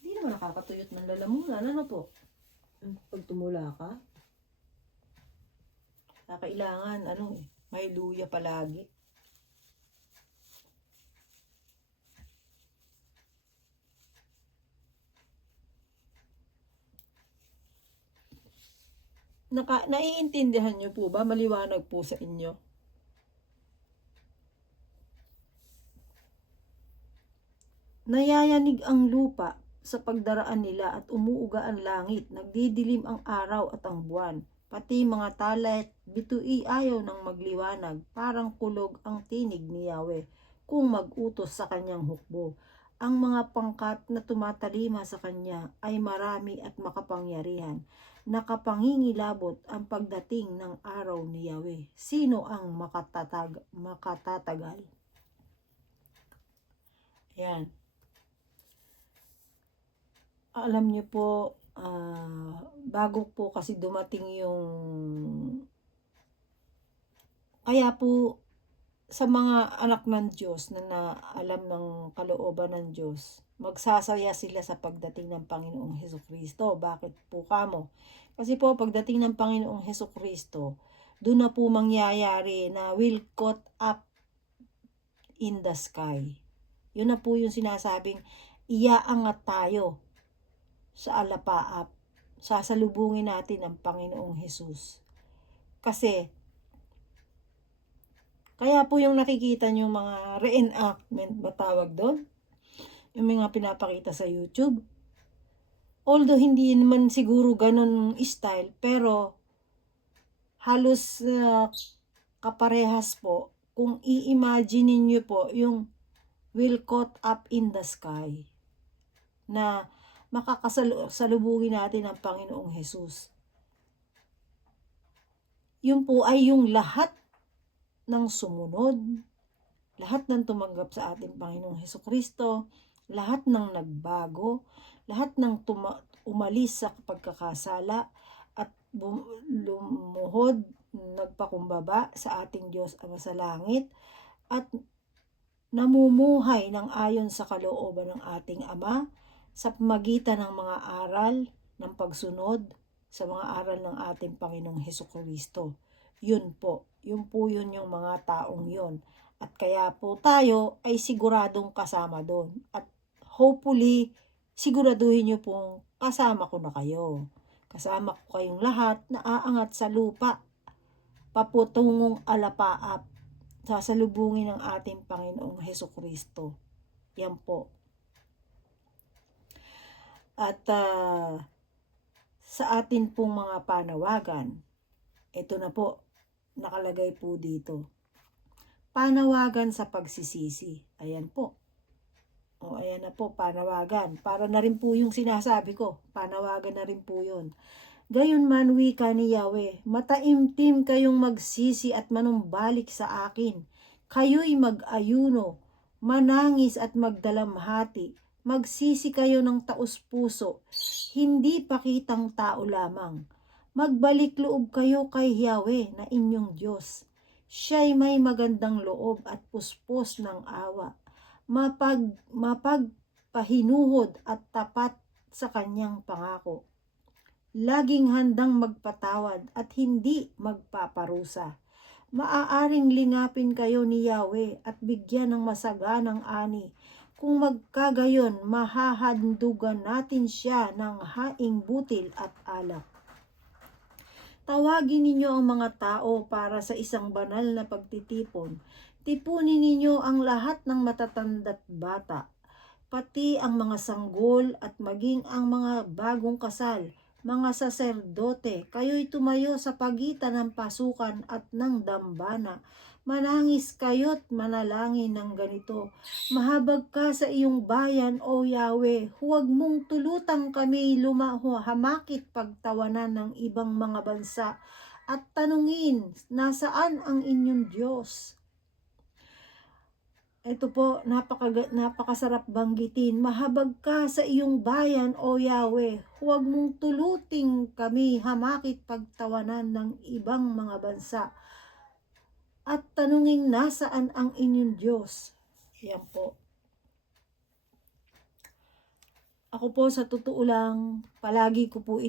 hindi naman nakakatuyot ng lalamunan. Ano po? Pag tumula ka, kailangan may luya palagi. Naiintindihan niyo po ba? Maliwanag po sa inyo. Nayayanig ang lupa sa pagdaraan nila at umuuga ang langit. Nagdidilim ang araw at ang buwan. Pati mga tala at bitui ayaw ng magliwanag. Parang kulog ang tinig ni Yahweh kung mag-utos sa kanyang hukbo. Ang mga pangkat na tumatalima sa kanya ay marami at makapangyarihan. Nakapangingilabot ang pagdating ng araw ni Yahweh. Sino ang makatatagal? Yan. Alam niyo po, bago po kasi dumating yung, kaya po sa mga anak ng Diyos na alam ng kalooban ng Diyos, magsasaya sila sa pagdating ng Panginoong Hesukristo. Bakit po kamo? Kasi po pagdating ng Panginoong Hesukristo, doon na po mangyayari na will caught up in the sky. Yun na po yung sinasabing iaangat tayo sa alapaap. Sasalubungin natin ang Panginoong Hesus. Kasi kaya po yung nakikita nyo mga reenactment, ba tawag doon? Yung mga pinapakita sa YouTube. Although hindi naman siguro ganun style, pero halos kaparehas po. Kung i-imagine niyo po yung will caught up in the sky na makakasalubungin natin ang Panginoong Hesus. Yun po ay yung lahat ng sumunod, lahat ng tumanggap sa ating Panginoong Hesukristo, lahat ng nagbago, lahat ng umalis sa pagkakasala at lumuhod, nagpakumbaba sa ating Diyos Ama sa langit at namumuhay ng ayon sa kalooban ng ating Ama sa pamagitan ng mga aral ng pagsunod sa mga aral ng ating Panginoong Hesukristo. Yun po yung mga taong yun. At kaya po tayo ay siguradong kasama doon. At hopefully, siguraduhin nyo pong kasama ko na kayo. Kasama ko kayong lahat na aangat sa lupa, paputungong alapaap sasalubungin ng ating Panginoong Hesukristo. Yan po. At sa atin pong mga panawagan, ito na po, nakalagay po dito. Panawagan sa pagsisisi. Ayan po. O, ayan na po, panawagan. Para na rin po yung sinasabi ko. Panawagan na rin po yun. Gayunman wika ni Yahweh, mataimtim kayong magsisi at manumbalik sa akin. Kayo'y mag-ayuno, manangis at magdalamhati. Magsisi kayo ng taos-puso, hindi pakitang tao lamang. Magbalik loob kayo kay Yahweh na inyong Diyos. Siya'y may magandang loob at puspos ng awa. Mapagpahinuhod at tapat sa kanyang pangako. Laging handang magpatawad at hindi magpaparusa. Maaaring lingapin kayo ni Yahweh at bigyan ng masaganang ani. Kung magkagayon, mahahandugan natin siya ng haing butil at alak. Tawagin ninyo ang mga tao para sa isang banal na pagtitipon. Tipunin ninyo ang lahat ng matatanda't bata, pati ang mga sanggol at maging ang mga bagong kasal, mga saserdote. Kayo'y tumayo sa pagitan ng pasukan at ng dambana. Manangis kayo't manalangin ng ganito. Mahabag ka sa iyong bayan, O Yahweh. Huwag mong tulutang kami hamakit pagtawanan ng ibang mga bansa at tanungin, nasaan ang inyong Diyos? Ito po, napakasarap banggitin. Mahabag ka sa iyong bayan, O Yahweh. Huwag mong tuluting kami hamakit pagtawanan ng ibang mga bansa. At tanungin, nasaan ang inyong Diyos? Yan po. Ako po sa totoo lang, palagi ko po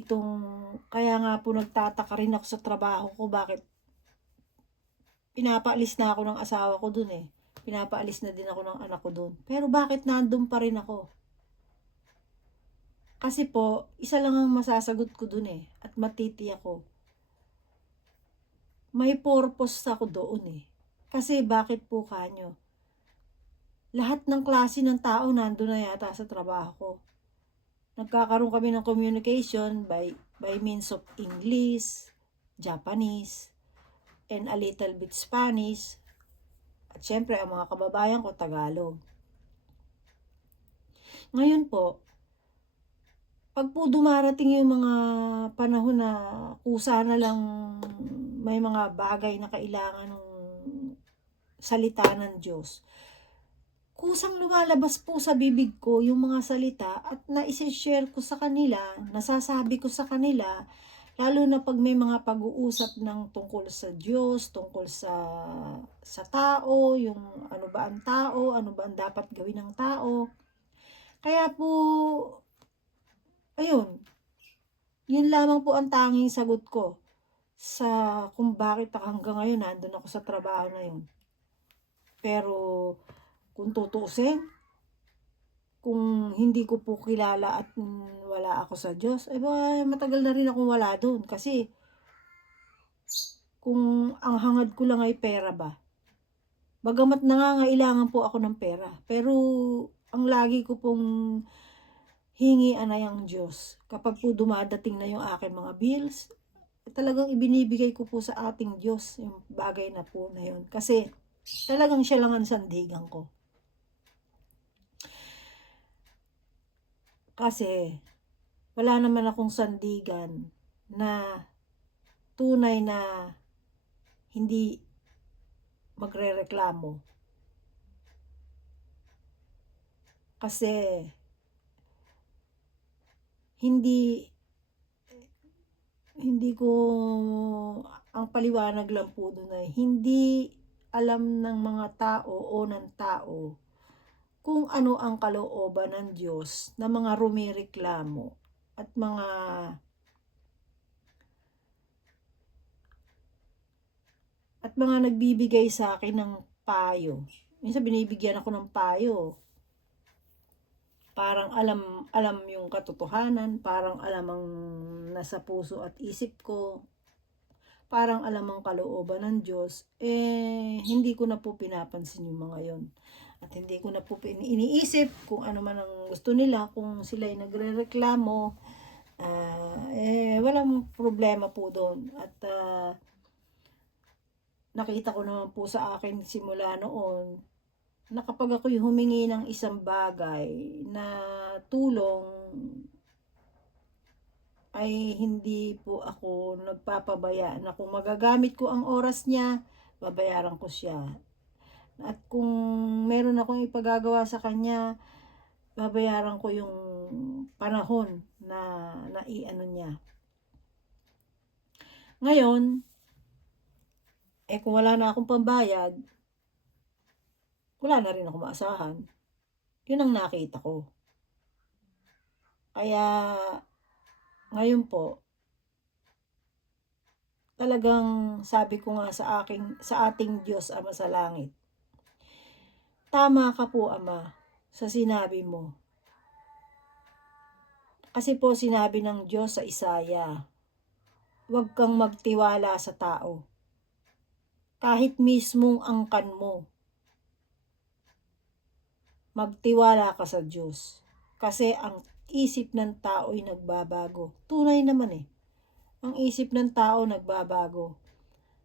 kaya nga po nagtataka rin ako sa trabaho ko, bakit pinapaalis na ako ng asawa ko dun eh. Pinapaalis na din ako ng anak ko dun. Pero bakit nandun pa rin ako? Kasi po, isa lang ang masasagot ko dun eh. At matitiyak ko. May purpose ako doon eh. Kasi bakit po kanyo? Lahat ng klase ng tao nandun na yata sa trabaho ko. Nagkakaroon kami ng communication by means of English, Japanese, and a little bit Spanish. At syempre, ang mga kababayan ko, Tagalog. Ngayon po, pag po dumarating yung mga panahon na kusa na lang may mga bagay na kailangan ng salita ng Diyos, kusang lumalabas po sa bibig ko yung mga salita at naisishare ko sa kanila, nasasabi ko sa kanila, lalo na pag may mga pag-uusap ng tungkol sa Diyos, tungkol sa tao, yung ano ba ang tao, ano ba ang dapat gawin ng tao. Kaya po, ayun, yun lamang po ang tanging sagot ko sa kung bakit hanggang ngayon nandun ako sa trabaho na yun. Pero kung tutuusin, kung hindi ko po kilala at wala ako sa Diyos, matagal na rin akong wala doon. Kasi kung ang hangad ko lang ay pera ba, bagamat nangangailangan po ako ng pera, pero ang lagi ko pong hingian ay ang Diyos. Kapag po dumadating na yung aking mga bills, talagang ibinibigay ko po sa ating Diyos yung bagay na po na yun. Kasi talagang siya lang ang sandigan ko. Kasi wala naman akong sandigan na tunay na hindi magrereklamo. Kasi hindi ko, ang paliwanag lang po doon ay hindi alam ng mga tao o ng tao kung ano ang kalooban ng Diyos na mga rumireklamo at mga nagbibigay sa akin ng payo. Minsan binibigyan ako ng payo. Parang alam yung katotohanan, parang alam ang nasa puso at isip ko. parang alam ang kalooban ng Diyos, hindi ko na po pinapansin yung mga yon. At hindi ko na po iniisip kung ano man ang gusto nila, kung sila ay nagrereklamo, walang problema po doon. At nakita ko naman po sa akin simula noon, na kapag ako'y humingi ng isang bagay na tulong, ay hindi po ako nagpapabaya na kung magagamit ko ang oras niya, babayaran ko siya. At kung meron akong ipagagawa sa kanya, babayaran ko yung panahon na naiano niya. Ngayon, kung wala na akong pambayad, wala na rin ako maasahan. Yun ang nakita ko. Kaya, ngayon po, talagang sabi ko nga sa ating Diyos Ama sa langit, tama ka po Ama sa sinabi mo. Kasi po sinabi ng Diyos sa Isaya, huwag kang magtiwala sa tao. Kahit mismong angkan mo, magtiwala ka sa Diyos. Kasi ang isip ng tao ay nagbabago. Tunay naman ang isip ng tao nagbabago.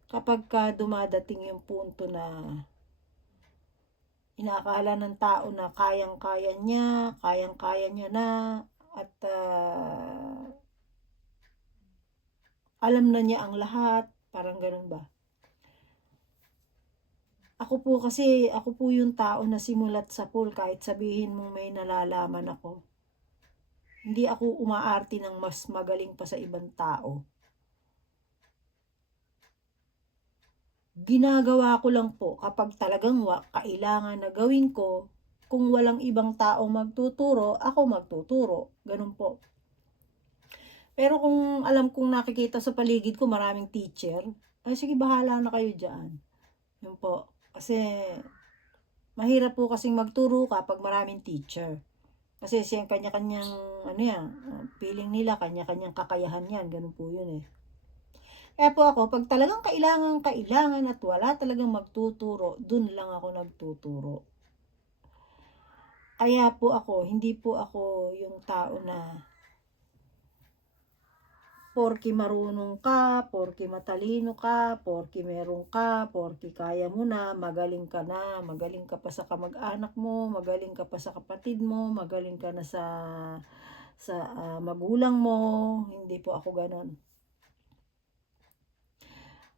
Kapag ka dumadating yung punto na inaakala ng tao na kayang-kaya niya na, at alam na niya ang lahat, parang ganun ba? Ako po yung tao na simulat sa pool, kahit sabihin mong may nalalaman ako. Hindi ako umaarte ng mas magaling pa sa ibang tao. Ginagawa ko lang po kapag talagang kailangan na gawin ko. Kung walang ibang tao magtuturo, ako magtuturo. Ganun po. Pero kung alam kong nakikita sa paligid ko maraming teacher, sige bahala na kayo dyan. Yun po. Kasi mahirap po kasing magturo kapag maraming teacher. Kasi siyang kanya-kanyang feeling nila, kanya-kanyang kakayahan yan. Ganun po yun Kaya po ako, pag talagang kailangan at wala talagang magtuturo, dun lang ako nagtuturo. Kaya po ako, hindi po ako yung tao na porke marunong ka, porke matalino ka, porke meron ka, porke kaya mo na, magaling ka pa sa kamag-anak mo, magaling ka pa sa kapatid mo, magaling ka na sa magulang mo. Hindi po ako ganon.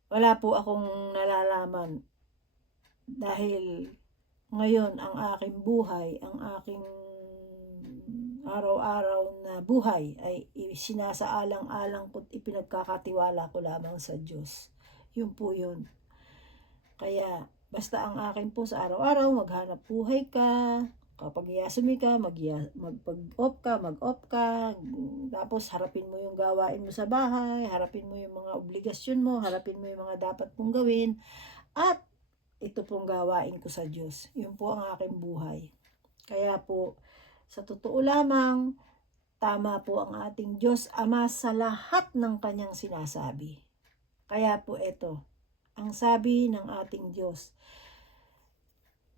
Wala po akong nalalaman dahil ngayon ang aking buhay, ang aking araw-araw na buhay ay sinasaalang-alang ko't ipinagkakatiwala ko lamang sa Diyos. Yun po yun. Kaya basta ang akin po sa araw-araw, maghanap buhay ka, kapag yasumi ka, mag-off ka, tapos harapin mo yung gawain mo sa bahay, harapin mo yung mga obligasyon mo, harapin mo yung mga dapat mong gawin, at ito pong gawain ko sa Diyos. Yun po ang aking buhay. Kaya po, sa totoo lamang, tama po ang ating Diyos Ama sa lahat ng kanyang sinasabi. Kaya po ito, ang sabi ng ating Diyos,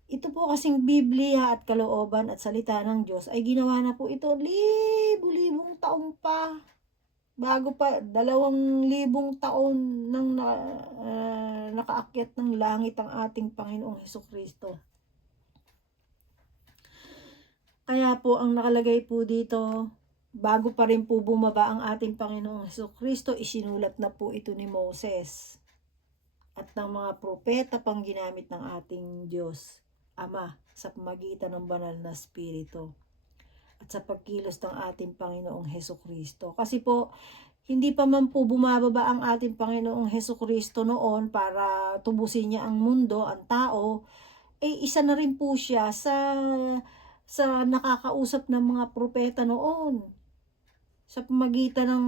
ito po kasing Biblia at kalooban at salita ng Diyos ay ginawa na po ito libu-libong taon pa. Bago pa 2,000 taon nang nakaakyat ng langit ang ating Panginoong Hesukristo. Kaya po ang nakalagay po dito, bago pa rin po bumaba ang ating Panginoong Hesukristo, isinulat na po ito ni Moses at ng mga propeta pang ginamit ng ating Diyos Ama sa pamagitan ng banal na Espiritu at sa pagkilos ng ating Panginoong Hesukristo. Kasi po, hindi pa man po bumababa ang ating Panginoong Hesukristo noon para tubusin niya ang mundo, ang tao, isa na rin po siya sa nakakausap ng mga propeta noon. Sa pamagitan ng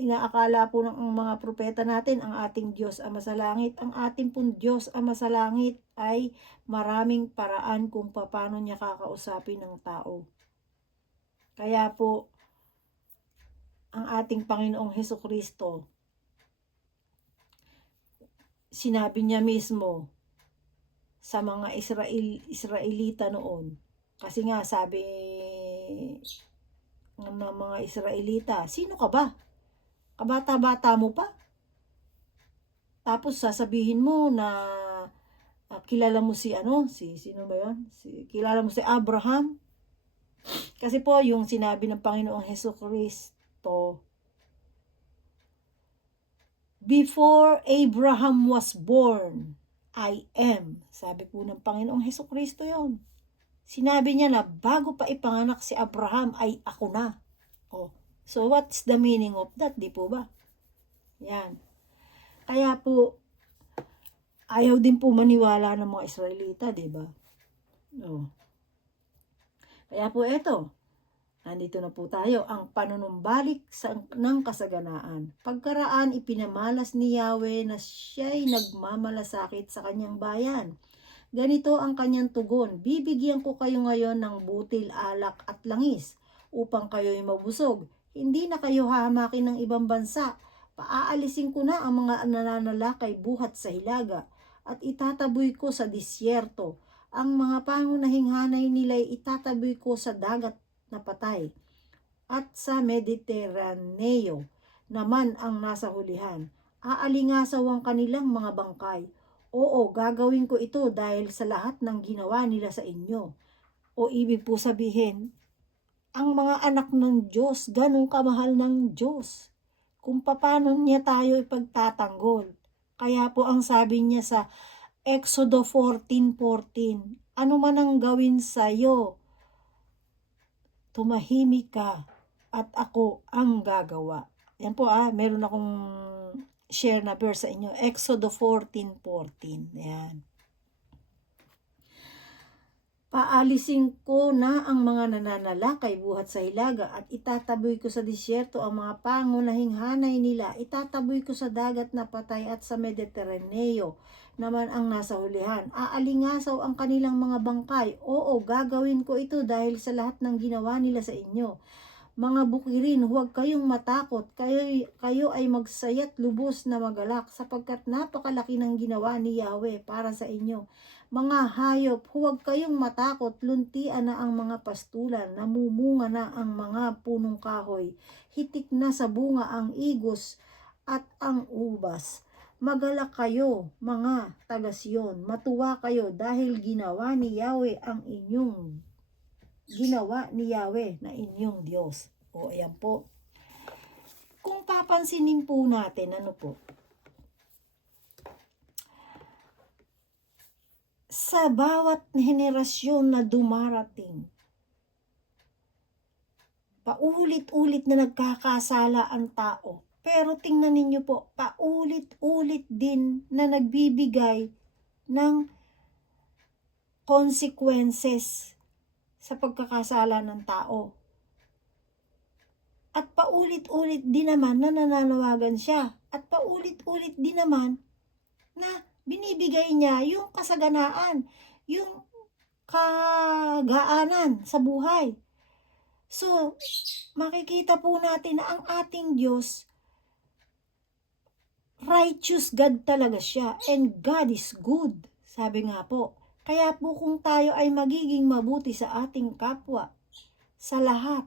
inaakala po ng mga propeta natin, ang ating Diyos Ama sa langit, ang ating pong Diyos Ama sa langit ay maraming paraan kung paano niya kakausapin ng tao. Kaya po, ang ating Panginoong Hesukristo sinabi niya mismo sa mga Israelita noon. Kasi nga sabi ng mga Israelita, sino ka ba? Kabata-bata mo pa? Tapos sasabihin mo na kilala mo si sino ba yun? Kilala mo si Abraham? Kasi po yung sinabi ng Panginoong Hesukristo, before Abraham was born, I am. Sabi po ng Panginoong Hesukristo yon. Sinabi niya na bago pa ipanganak si Abraham ay ako na. Oh, so what's the meaning of that, di po ba? Yan. Kaya po, ayaw din po maniwala ng mga Israelita, di ba? Oh. Kaya po eto, nandito na po tayo, ang panunumbalik ng kasaganaan. Pagkaraan, ipinamalas ni Yahweh na siya'y nagmamalasakit sa kanyang bayan. Ganito ang kanyang tugon, bibigyan ko kayo ngayon ng butil, alak at langis, upang kayo'y mabusog. Hindi na kayo hahamakin ng ibang bansa. Paaalisin ko na ang mga nananalakay buhat sa hilaga, at itataboy ko sa disyerto. Ang mga pangunahing hanay nila'y itataboy ko sa dagat na patay. At sa Mediteraneo naman ang nasa hulihan. Aalingasaw ang kanilang mga bangkay. Oo, gagawin ko ito dahil sa lahat ng ginawa nila sa inyo. O ibig po sabihin, ang mga anak ng Diyos, ganun kamahal ng Diyos. Kung paano niya tayo ipagtatanggol. Kaya po ang sabi niya sa Exodo 14:14, ano man ang gawin sa iyo, tumahimik ka at ako ang gagawa. Yan po meron akong share na verse sa inyo. Exodo 14:14. Yan. Paalisin ko na ang mga nananalakay buhat sa hilaga at itataboy ko sa disyerto ang mga pangunahing hanay nila. Itataboy ko sa dagat na patay at sa Mediteraneo naman ang nasa hulihan. Aalingasaw ang kanilang mga bangkay. Oo, gagawin ko ito dahil sa lahat ng ginawa nila sa inyo. Mga bukirin, huwag kayong matakot. Kayo ay magsayat lubos na magalak sapagkat napakalaki ng ginawa ni Yahweh para sa inyo. Mga hayop, huwag kayong matakot. Luntian na ang mga pastulan, namumunga na ang mga punong kahoy. Hitik na sa bunga ang igos at ang ubas. Magalak kayo, mga taga-Siyon. Matuwa kayo dahil ginawa ni Yahweh na inyong Diyos. O, ayan po. Kung papansinin po natin, sa bawat henerasyon na dumarating, paulit-ulit na nagkakasala ang tao. Pero tingnan ninyo po, paulit-ulit din na nagbibigay ng consequences sa pagkakasala ng tao. At paulit-ulit din naman na nananawagan siya. At paulit-ulit din naman na binibigay niya yung kasaganaan, yung kagaanan sa buhay. So, makikita po natin na ang ating Diyos, righteous God talaga siya. And God is good. Sabi nga po. Kaya po kung tayo ay magiging mabuti sa ating kapwa, sa lahat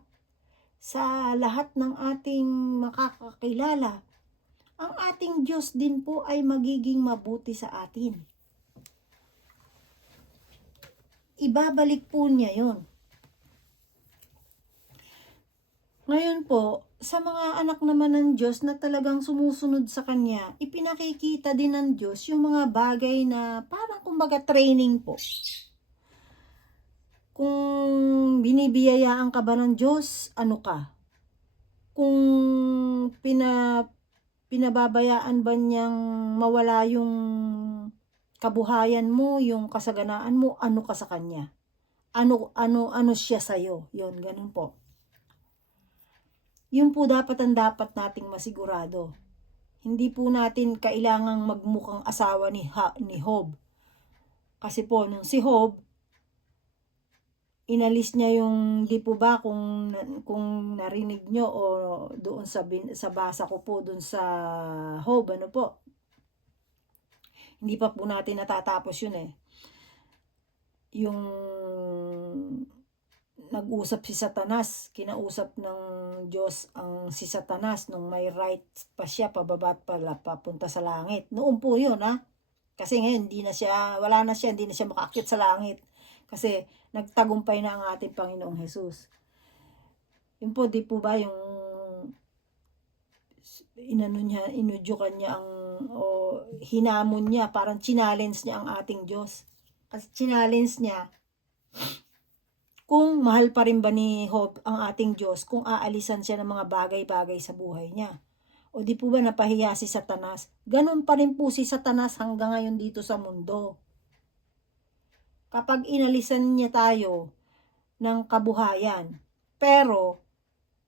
ng ating makakakilala, ang ating Diyos din po ay magiging mabuti sa atin. Ibabalik po niya yon. Ngayon po, sa mga anak naman ng Diyos na talagang sumusunod sa Kanya, ipinakikita din ng Diyos yung mga bagay na parang kumbaga training po. Kung binibiyayaan ka ba ng Diyos, ano ka? Kung pinababayaan ba niyang mawala yung kabuhayan mo, yung kasaganaan mo, ano ka sa Kanya? Ano siya sa'yo? Yun, ganun po. Yun po dapat ang dapat nating masigurado. Hindi po natin kailangang magmukhang asawa ni Job. Kasi po, nung si Job, inalis niya yung, di po ba, kung narinig nyo o doon sa basa ko po doon sa Job, Hindi pa po natin natatapos yun eh. Yung nag-usap si Satanas, kinausap ng Diyos ang si Satanas nung may right pa siya pababa at papunta sa langit. Noon po yun ha. Kasi ngayon hindi na siya, wala na siya, hindi na siya makaakyat sa langit. Kasi nagtagumpay na ang ating Panginoong Hesus. Yun po, di po ba yung inano niya, inudyukan niya ang, o hinamon niya, parang challenge niya ang ating Diyos. Kasi challenge niya, kung mahal pa rin ba ni Job ang ating Diyos, kung aalisan siya ng mga bagay-bagay sa buhay niya. O di po ba napahiya si Satanas? Ganun pa rin po si Satanas hanggang ngayon dito sa mundo. Kapag inalisan niya tayo ng kabuhayan, pero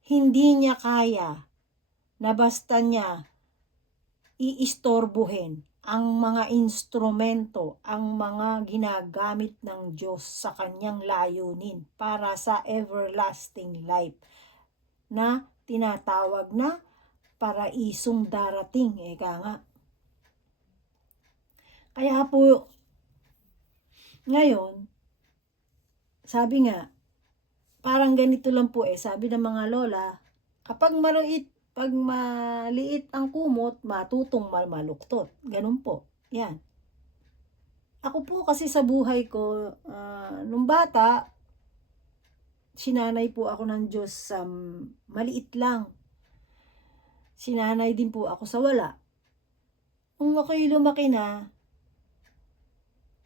hindi niya kaya na basta niya iistorbohin ang mga instrumento, ang mga ginagamit ng Diyos sa kanyang layunin para sa everlasting life na tinatawag na paraisong darating. Eka nga. Kaya po, ngayon, sabi nga, parang ganito lang po sabi ng mga lola, kapag pag maliit ang kumot, matutong maluktot. Ganun po. Yan. Ako po kasi sa buhay ko, nung bata, sinanay po ako ng Diyos sa maliit lang. Sinanay din po ako sa wala. Kung ako'y lumaki na,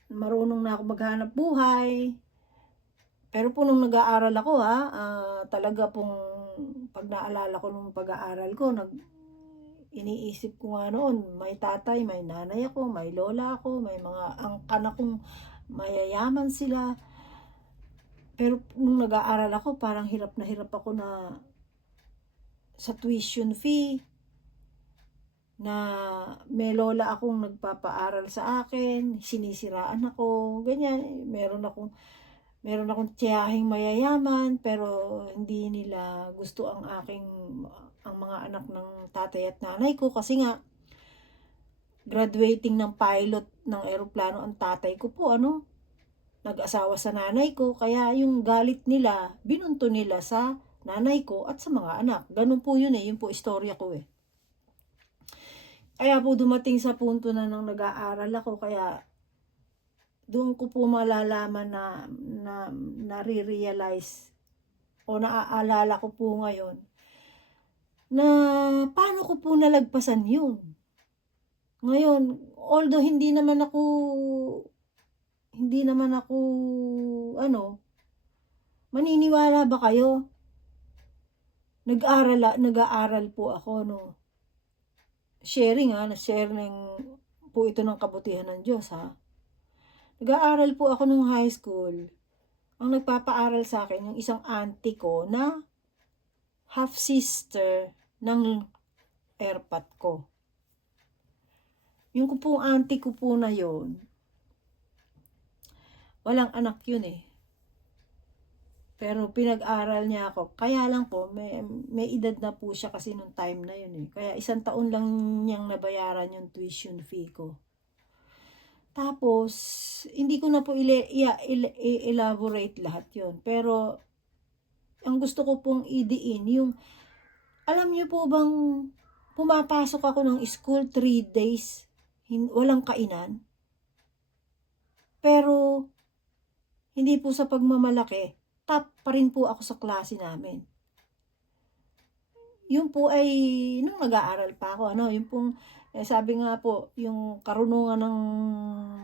marunong na ako maghanap buhay. Pero po nung nag-aaral ako talaga pong pag naalala ko nung pag-aaral ko, iniisip ko nga noon, may tatay, may nanay ako, may lola ako, may mga angkan akong mayayaman sila. Pero nung nag-aaral ako, parang hirap na hirap ako na sa tuition fee, na may lola akong nagpapaaral sa akin, sinisiraan ako, ganyan. Meron akong tiyahing mayayaman, pero hindi nila gusto ang mga anak ng tatay at nanay ko kasi nga graduating ng pilot ng eroplano ang tatay ko po, nag-asawa sa nanay ko, kaya yung galit nila, binunto nila sa nanay ko at sa mga anak. Ganun po yun yun po istorya ko Kaya po dumating sa punto na nung nag-aaral ako, kaya doon ko po malalaman na nare-realize o naaalala ko po ngayon na paano ko po nalagpasan yun. Ngayon, although hindi naman ako maniniwala ba kayo? Nag-aaral po ako sharing na-share po ito ng kabutihan ng Diyos Nag-aaral po ako nung high school. Ang nagpapaaral sa akin, yung isang auntie ko na half-sister ng airpat ko. Yung pong auntie ko po na yon, walang anak yun Pero pinag-aral niya ako. Kaya lang po, may edad na po siya kasi nung time na yun Kaya 1 taon lang niyang nabayaran yung tuition fee ko. Tapos, hindi ko na po elaborate lahat yun. Pero, ang gusto ko pong idiin, yung, alam niyo po bang, pumapasok ako ng school 3 days, walang kainan. Pero, hindi po sa pagmamalaki, top pa rin po ako sa klase namin. Yun po ay, nung nag-aaral pa ako, yung pong, sabi nga po, yung karunungan ng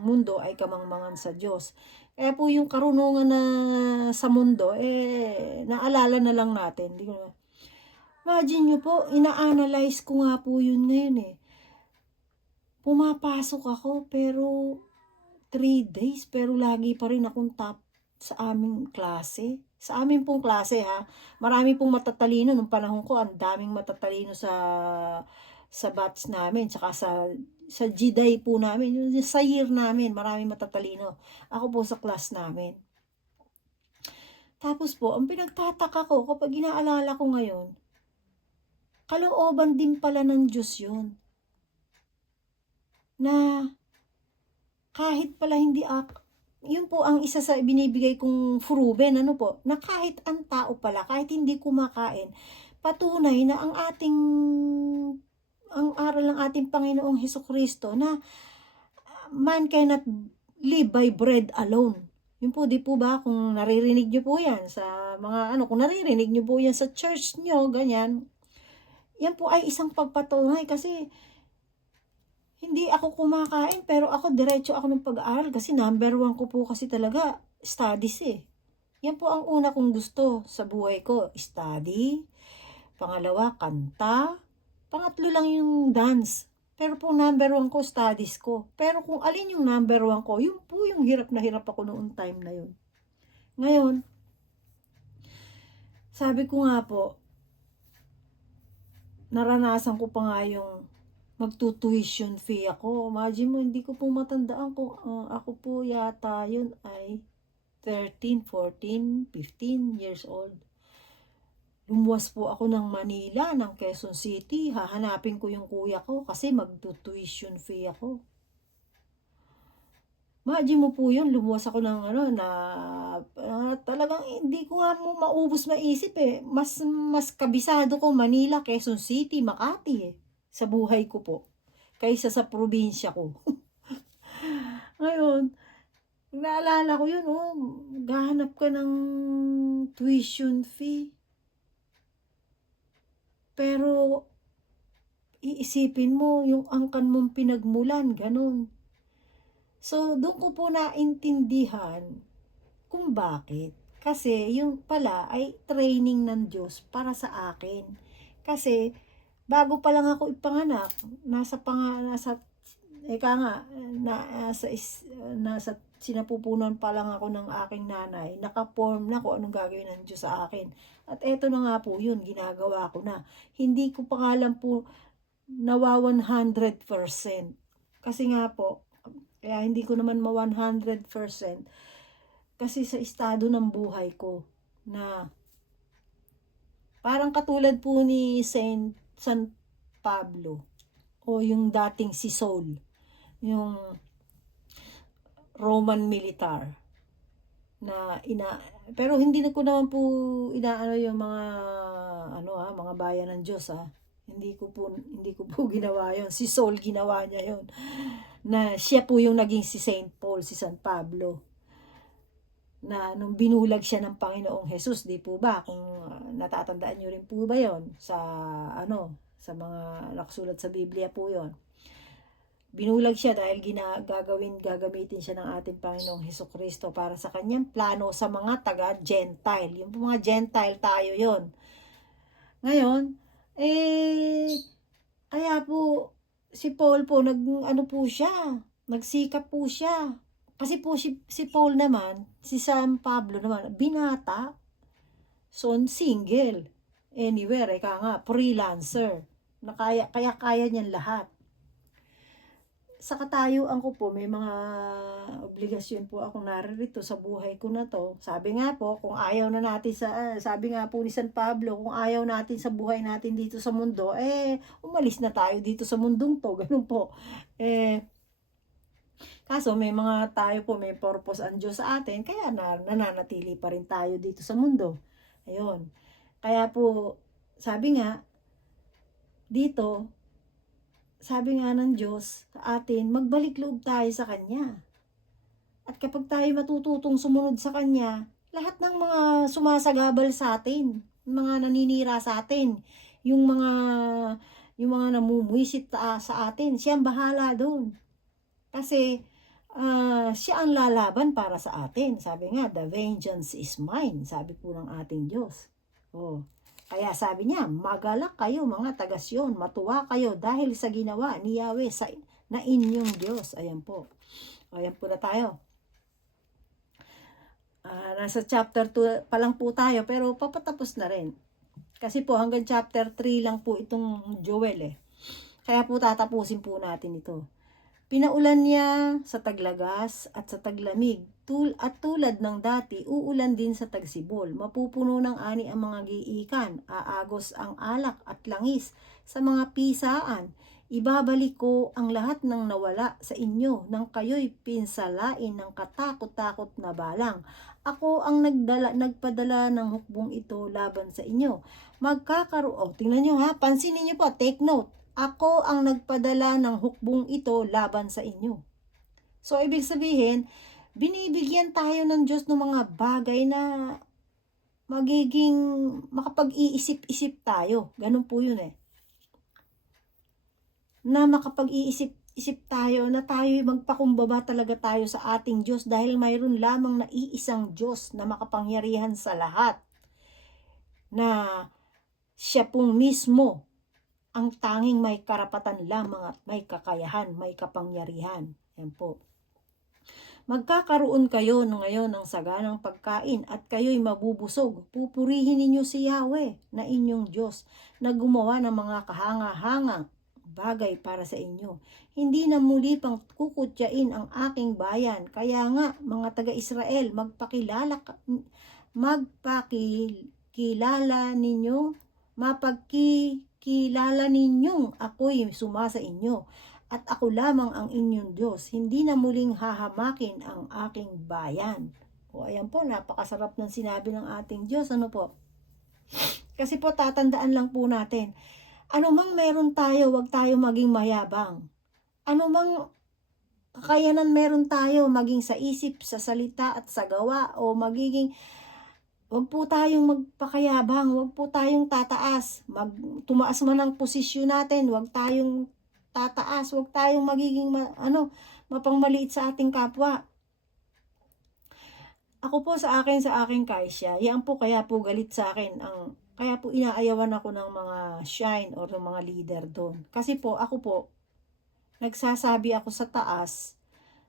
mundo ay kamangmangan sa Diyos. Kaya po yung karunungan na sa mundo, naalala na lang natin. Imagine nyo po, ina-analyze ko nga po yun ngayon Pumapasok ako, pero 3 days, pero lagi pa rin akong top sa aming klase. Sa amin pong klase marami pong matatalino nung panahon ko, ang daming matatalino sa batch namin, tsaka sa GDAI po namin, sa year namin, maraming matatalino. Ako po sa class namin. Tapos po, ang pinagtataka ko kapag inaalala ko ngayon, kalooban din pala ng Diyos yun. Na kahit pala hindi yun po ang isa sa binibigay kong proven, ano po, na kahit ang tao pala, kahit hindi kumakain, patunay na ang aral ng ating Panginoong Hesukristo na man cannot live by bread alone. Yun po, di po ba, kung naririnig nyo po yan sa mga kung naririnig nyo po yan sa church nyo, ganyan, yan po ay isang pagpatunay kasi hindi ako kumakain pero ako diretso ako ng pag-aaral kasi number 1 ko po kasi talaga studies eh. Yan po ang una kong gusto sa buhay ko, study. Pangalawa, kanta. Pangatlo lang yung dance. Pero po number 1 ko, studies ko. Pero kung alin yung number 1 ko, yun po yung hirap na hirap ako noong time na yun. Ngayon, sabi ko nga po, naranasan ko pa nga yung magtutuition fee ako. Imagine mo, hindi ko po matandaan kung ako po yata yun ay 13, 14, 15 years old. Lumuwas po ako ng Manila, ng Quezon City. Hahanapin ko yung kuya ko kasi magtutuition fee ako. Imagine mo po yun, lumuwas ako ng talagang hindi ko nga mo maubos maisip eh. Mas kabisado ko Manila, Quezon City, Makati eh, sa buhay ko po, kaysa sa probinsya ko. Ngayon, naalala ko yun, gahanap ka ng tuition fee. Pero, iisipin mo, yung angkan mong pinagmulan, ganun. So, doon ko po naintindihan kung bakit. Kasi, yung pala ay training ng Diyos para sa akin. Kasi, bago pa lang ako ipanganak, nasa sinapupunan pa lang ako ng aking nanay, naka-form na kung anong gagawin ng Diyos sa akin. At eto na nga po yun, ginagawa ko na. Hindi ko pa nga lang po nawa 100%. Kasi nga po, kaya hindi ko naman 100%. Kasi sa estado ng buhay ko, na parang katulad po ni San Pablo, o yung dating si Saul, yung Roman militar, na pero hindi na ko naman po inaano yung mga bayan ng Diyos Hindi ko po ginawa yon. Si Saul ginawa niya yon. Na siya po yung naging si Saint Paul, si San Pablo. Na nung binulag siya ng Panginoong Jesus, di po ba? Kung natatandaan niyo rin po ba yon sa sa mga nakasulat sa Biblia po yon. Binulag siya dahil gagamitin siya ng ating Panginoong Hesukristo para sa kanyang plano sa mga taga-Gentile. Yung mga Gentile tayo yon. Ngayon, kaya po, si Paul po, nagsikap po siya. Kasi po si Paul naman, si San Pablo naman, binata. So, single. Anywhere, freelancer. Kaya niyan lahat. Sa katayuan ko po, may mga obligasyon po akong naririto sa buhay ko na to. Sabi nga po, kung ayaw na natin sabi nga po ni San Pablo, kung ayaw natin sa buhay natin dito sa mundo, umalis na tayo dito sa mundong to. Ganun po. Kaso may mga tayo po, may purpose ang Diyos sa atin, kaya nananatili pa rin tayo dito sa mundo. Ayun. Kaya po, sabi nga, dito, sabi nga ng Diyos sa atin, magbalik loob tayo sa Kanya. At kapag tayo matututong sumunod sa Kanya, lahat ng mga sumasagabal sa atin, mga naninira sa atin, yung mga namumuisit sa atin, siya ang bahala doon. Kasi siya ang lalaban para sa atin. Sabi nga, the vengeance is mine, sabi po ng ating Diyos. Kaya sabi niya, magalak kayo mga taga-Sion, matuwa kayo dahil sa ginawa ni Yahweh na inyong Diyos. Ayan po. Ayan po na tayo. Nasa chapter 2 pa lang po tayo, pero papatapos na rin. Kasi po hanggang chapter 3 lang po itong Joel Kaya po tatapusin po natin ito. Pinaulan niya sa taglagas at sa taglamig, at tulad ng dati, uulan din sa tagsibol. Mapupuno ng ani ang mga giikan, aagos ang alak at langis sa mga pisaan. Ibabalik ko ang lahat ng nawala sa inyo nang kayo'y pinsalain ng katakot-takot na balang. Ako ang nagpadala ng hukbong ito laban sa inyo. Tingnan nyo ha, pansinin nyo po, take note. Ako ang nagpadala ng hukbong ito laban sa inyo. So, ibig sabihin, binibigyan tayo ng Diyos ng mga bagay na magiging makapag-iisip-isip tayo. Ganun po yun eh. Na makapag-iisip-isip tayo na tayo'y magpakumbaba talaga tayo sa ating Diyos dahil mayroon lamang na iisang Diyos na makapangyarihan sa lahat, na siya pong mismo ang tanging may karapatan lamang at may kakayahan, may kapangyarihan. Yan po. Magkakaroon kayo ngayon ng saganang pagkain at kayo'y mabubusog. Pupurihin ninyo si Yahweh na inyong Diyos na gumawa ng mga kahanga-hanga bagay para sa inyo. Hindi na muli pang kukutyain ang aking bayan. Kaya nga, mga taga-Israel, mapagkilala ninyong ako'y sumasa inyo at ako lamang ang inyong Diyos. Hindi na muling hahamakin ang aking bayan. O ayan po, napakasarap ng sinabi ng ating Diyos. Ano po? Kasi po, tatandaan lang po natin, ano mang meron tayo, wag tayo maging mayabang. Ano mang kakayanan meron tayo, maging sa isip, sa salita at sa gawa, o wag po tayong magpakayabang, wag po tayong tataas. Tumaas man ang posisyon natin, wag tayong tataas, wag tayong magiging mapangmaliit sa ating kapwa. Ako po sa aking kaisya, yan po kaya po galit sa akin kaya po inaayawan ako ng mga shine or ng mga leader doon. Kasi po, ako po, nagsasabi ako sa taas,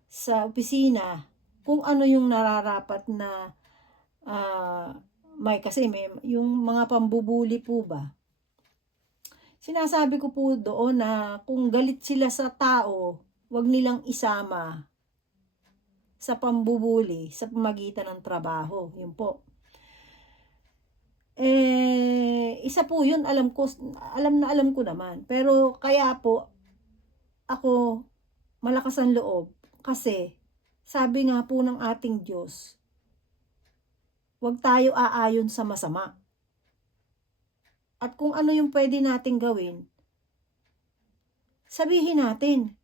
sa opisina, kung ano yung nararapat na may yung mga pambubuli po ba. Sinasabi ko po doon na kung galit sila sa tao, wag nilang isama sa pambubuli sa pamagitan ng trabaho. Yun po. Isa po yun, alam ko naman. Pero kaya po, ako malakas ang loob. Kasi, sabi nga po ng ating Diyos, huwag tayo aayon sa masama. At kung ano yung pwede nating gawin, sabihin natin.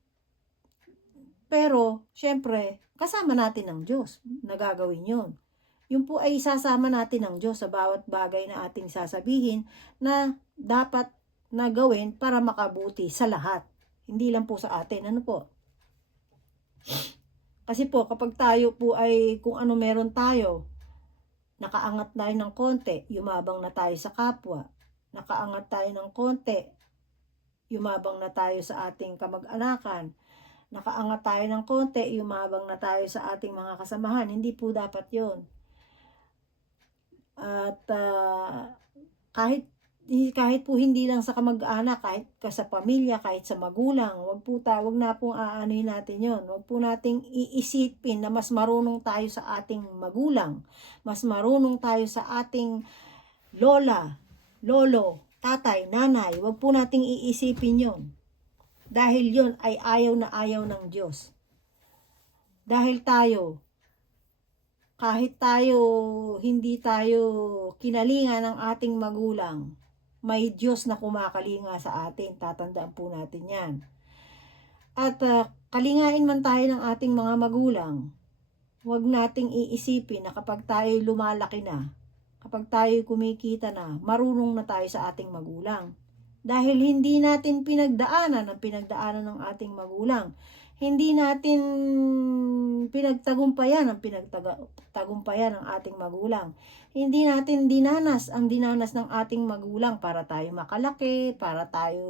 Pero, syempre, kasama natin ang Diyos na gagawin yun. Yun po ay isasama natin ang Diyos sa bawat bagay na ating sasabihin na dapat na gawin para makabuti sa lahat. Hindi lang po sa atin. Ano po? Kasi po, kapag tayo po ay kung ano meron tayo, nakaangat tayo ng konti, yumabang na tayo sa kapwa. Nakaangat tayo ng konti, yumabang na tayo sa ating kamag-anakan. Nakaangat tayo ng konti, yumabang na tayo sa ating mga kasamahan. Hindi po dapat yun. At kahit po hindi lang sa kamag-anak, kahit sa pamilya, kahit sa magulang, wag na pong aanuhin natin yon. Wag po nating iisipin na mas marunong tayo sa ating magulang, mas marunong tayo sa ating lola, lolo, tatay, nanay. Wag po nating iisipin yon. Dahil yon ay ayaw na ayaw ng Diyos. Dahil kahit hindi tayo kinalinga ng ating magulang, may Diyos na kumakalinga sa atin. Tatandaan po natin yan. At kalingain man tayo ng ating mga magulang, huwag nating iisipin na kapag tayo lumalaki na, kapag tayo kumikita na, marunong na tayo sa ating magulang. Dahil hindi natin pinagdaanan ng ating magulang. Hindi natin pinagtagumpayan ang ating magulang. Hindi natin dinanas ng ating magulang para tayo makalaki, para tayo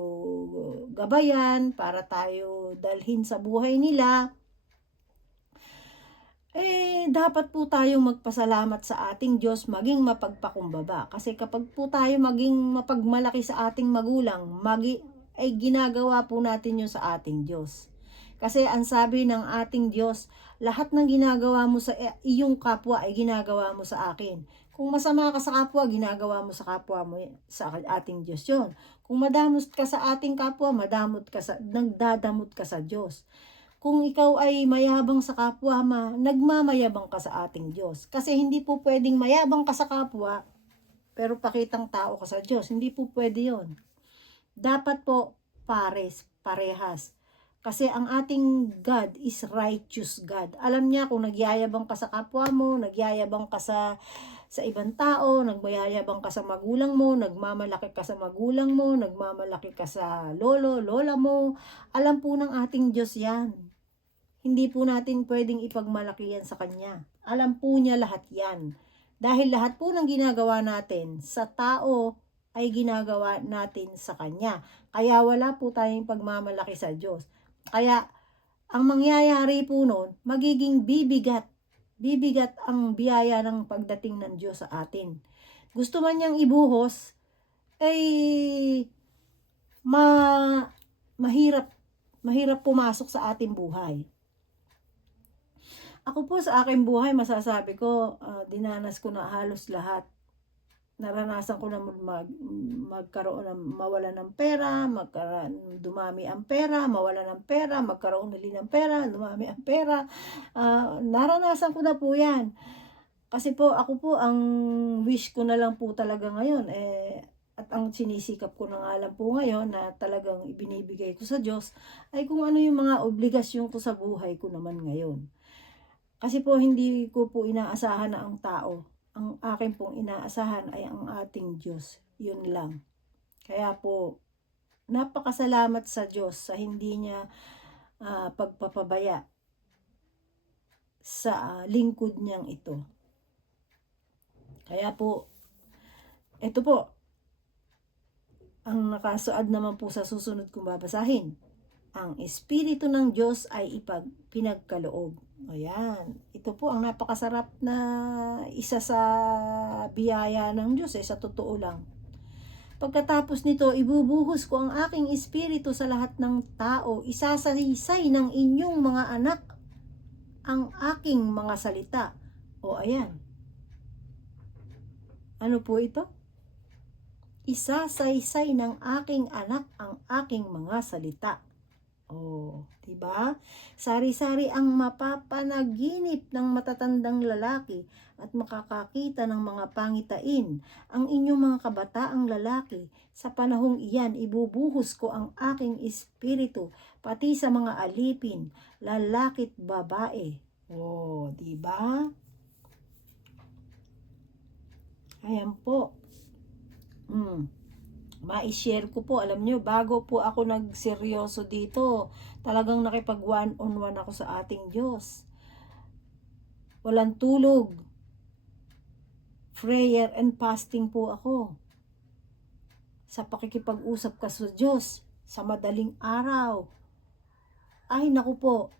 gabayan, para tayo dalhin sa buhay nila. Dapat po tayong magpasalamat sa ating Diyos, maging mapagpakumbaba. Kasi kapag po tayo maging mapagmalaki sa ating magulang, ay ginagawa po natin yun sa ating Diyos. Kasi ang sabi ng ating Diyos, lahat ng ginagawa mo sa iyong kapwa ay ginagawa mo sa akin. Kung masama ka sa kapwa, ginagawa mo sa kapwa mo, sa ating Diyos yun. Kung madamot ka sa ating kapwa, nagdadamot ka sa Diyos. Kung ikaw ay mayabang sa kapwa, nagmamayabang ka sa ating Diyos. Kasi hindi po pwedeng mayabang ka sa kapwa, pero pakitang tao ka sa Diyos. Hindi po pwede yon. Dapat po parehas. Kasi ang ating God is righteous God. Alam niya kung nagyayabang ka sa kapwa mo, nagyayabang ka sa ibang tao, nagyayabang ka sa magulang mo, nagmamalaki ka sa magulang mo, nagmamalaki ka sa lola mo. Alam po ng ating Diyos yan. Hindi po natin pwedeng ipagmalaki yan sa Kanya. Alam po niya lahat yan. Dahil lahat po ng ginagawa natin sa tao ay ginagawa natin sa Kanya. Kaya wala po tayong pagmamalaki sa Diyos. Kaya ang mangyayari po nun, magiging bibigat. Bibigat ang biyaya ng pagdating ng Diyos sa atin. Gusto man niyang ibuhos, ay mahirap pumasok sa ating buhay. Ako po sa aking buhay, masasabi ko, dinanas ko na halos lahat. Naranasan ko na magkaroon ng mawala ng pera, dumami ang pera, mawala ng pera, magkaroon ulit ng pera, dumami ang pera. Naranasan ko na po yan. Kasi po, ako po, ang wish ko na lang po talaga ngayon, at ang sinisikap ko na nga lang po ngayon na talagang ibinibigay ko sa Diyos, ay kung ano yung mga obligasyon ko sa buhay ko naman ngayon. Kasi po hindi ko po inaasahan na ang tao. Ang akin pong inaasahan ay ang ating Diyos. Yun lang. Kaya po, napakasalamat sa Diyos sa hindi niya pagpapabaya sa lingkod niyang ito. Kaya po, ito po, ang nakasuad naman po sa susunod kong babasahin. Ang Espiritu ng Diyos ay pinagkaloob. Ayan. Ito po ang napakasarap na isa sa biyaya ng Diyos, sa totoo lang. Pagkatapos nito, ibubuhos ko ang aking espiritu sa lahat ng tao. Isasaysay ng inyong mga anak ang aking mga salita. O ayan. Ano po ito? Isasaysay ng aking anak ang aking mga salita. Oh, 'di ba? Sari-sari ang mapapanaginip ng matatandang lalaki at makakakita ng mga pangitain ang inyong mga kabataang lalaki. Sa panahong iyan, ibubuhos ko ang aking espiritu pati sa mga alipin, lalaki't babae. Oh, 'di ba? Ayan po. Ma-share ko po, alam nyo, bago po ako nagseryoso dito, talagang nakipag one-on-one ako sa ating Diyos. Walang tulog. Prayer and fasting po ako. Sa pakikipag-usap ka sa Diyos, sa madaling araw. Ay, naku po,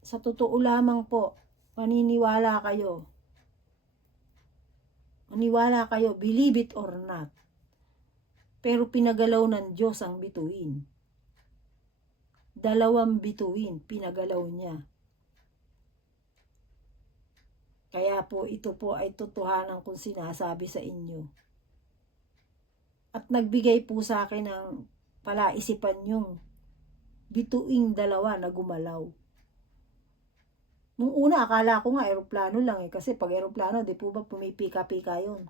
sa totoo lamang po, maniniwala kayo. Maniwala kayo, believe it or not. Pero pinagalaw ng Diyos ang bituin. 2 bituin, pinagalaw niya. Kaya po ito po ay totohanan kong sinasabi sa inyo. At nagbigay po sa akin ng palaisipan yung bituing 2 na gumalaw. Nung una, akala ko nga aeroplano lang kasi pag aeroplano, di po ba pumipika-pika yun?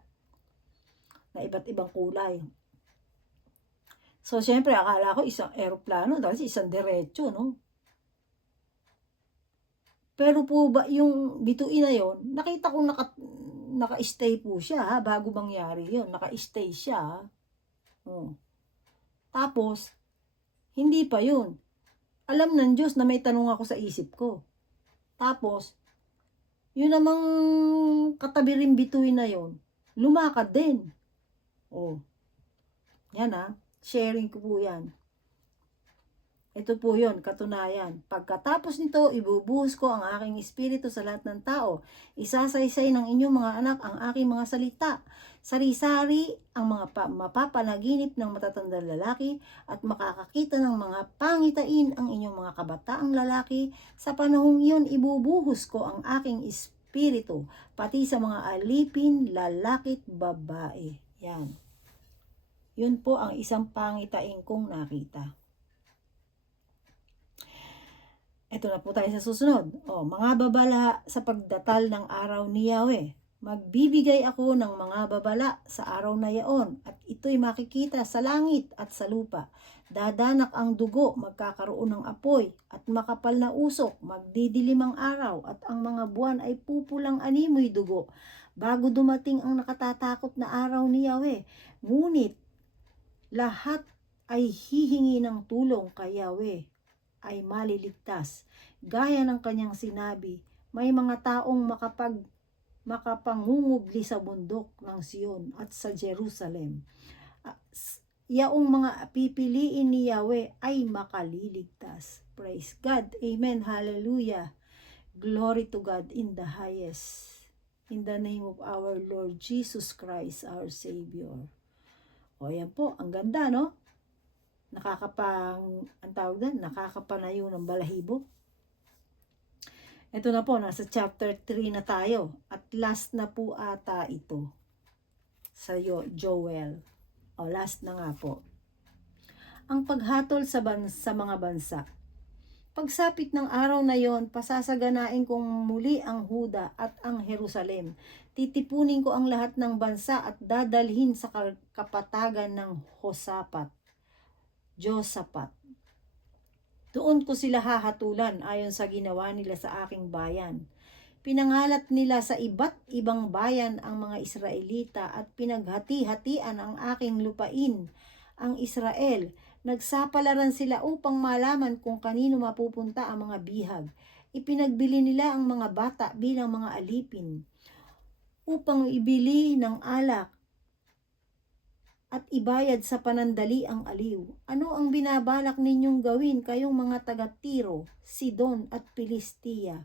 Na iba't ibang kulay. So, syempre, akala ko isang aeroplano, dahil isang diretso, no? Pero po ba, yung bituin na yon, nakita ko naka-stay po siya, bago mangyari yon, naka-stay siya. Oh. Tapos, hindi pa yun. Alam ng Diyos na may tanong ako sa isip ko. Tapos, yun namang katabi rin bituin na yon, lumakad din. Oh. Yan sharing ko po yan. Ito po yun, katunayan. Pagkatapos nito, ibubuhos ko ang aking espiritu sa lahat ng tao. Isasaysay ng inyong mga anak ang aking mga salita. Sari-sari ang mga mapapanaginip ng matatandang lalaki at makakakita ng mga pangitain ang inyong mga kabataang lalaki. Sa panahong iyon, ibubuhos ko ang aking espiritu, pati sa mga alipin, lalaki't babae. Yan. Yun po ang isang pangitain kong nakita. Ito na po tayo sa susunod. Mga babala sa pagdatal ng araw ni Yahweh. Magbibigay ako ng mga babala sa araw na yaon at ito'y makikita sa langit at sa lupa. Dadanak ang dugo, magkakaroon ng apoy at makapal na usok, magdidilim ang araw at ang mga buwan ay pupulang animoy dugo. Bago dumating ang nakatatakot na araw ni Yahweh, ngunit lahat ay hihingi ng tulong kay Yahweh ay maliligtas. Gaya ng kanyang sinabi, may mga taong makapangungubli sa bundok ng Sion at sa Jerusalem. Yaong mga pipiliin ni Yahweh ay makaliligtas. Praise God. Amen. Hallelujah. Glory to God in the highest. In the name of our Lord Jesus Christ, our Savior. Yan po. Ang ganda, no? Nakakapanayo ng balahibo. Ito na po, nasa chapter 3 na tayo. At last na po ata ito sa Joel. Last na nga po. Ang paghatol sa mga bansa. Pagsapit ng araw na yon, pasasaganain kong muli ang Huda at ang Jerusalem. Titipunin ko ang lahat ng bansa at dadalhin sa kapatagan ng Josaphat. Doon ko sila hahatulan ayon sa ginawa nila sa aking bayan. Pinangalat nila sa iba't ibang bayan ang mga Israelita at pinaghati-hatian ang aking lupain, ang Israel. Nagsapalaran sila upang malaman kung kanino mapupunta ang mga bihag. Ipinagbili nila ang mga bata bilang mga alipin upang ibili ng alak at ibayad sa panandali ang aliw. Ano ang binabalak ninyong gawin kayong mga taga-Tiro, Sidon at Pilistia?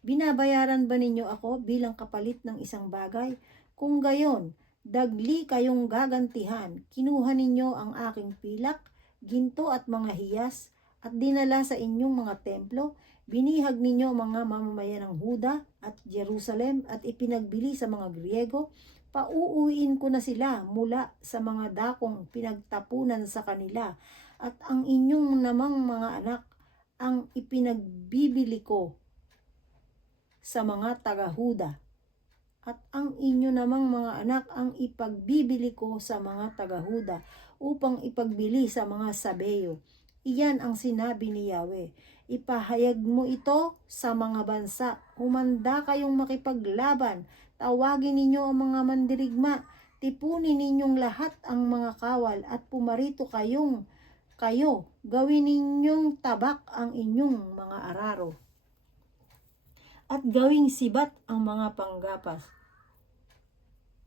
Binabayaran ba ninyo ako bilang kapalit ng isang bagay? Kung gayon, dagli kayong gagantihan. Kinuha ninyo ang aking pilak, ginto at mga hiyas at dinala sa inyong mga templo. Binihag ninyo mga mamamayan ng Huda at Jerusalem at ipinagbili sa mga Griego. Pauuwiin ko na sila mula sa mga dakong pinagtapunan sa kanila at ang inyong namang mga anak ang ipinagbibili ko sa mga taga-Huda at ang inyo namang mga anak ang ipagbibili ko sa mga taga-Huda upang ipagbili sa mga Sabeo. Iyan ang sinabi ni Yahweh. Ipahayag mo ito sa mga bansa. Humanda kayong makipaglaban. Tawagin ninyo ang mga mandirigma. Tipunin ninyong lahat ang mga kawal at pumarito kayo. Gawin ninyong tabak ang inyong mga araro. At gawing sibat ang mga panggapas.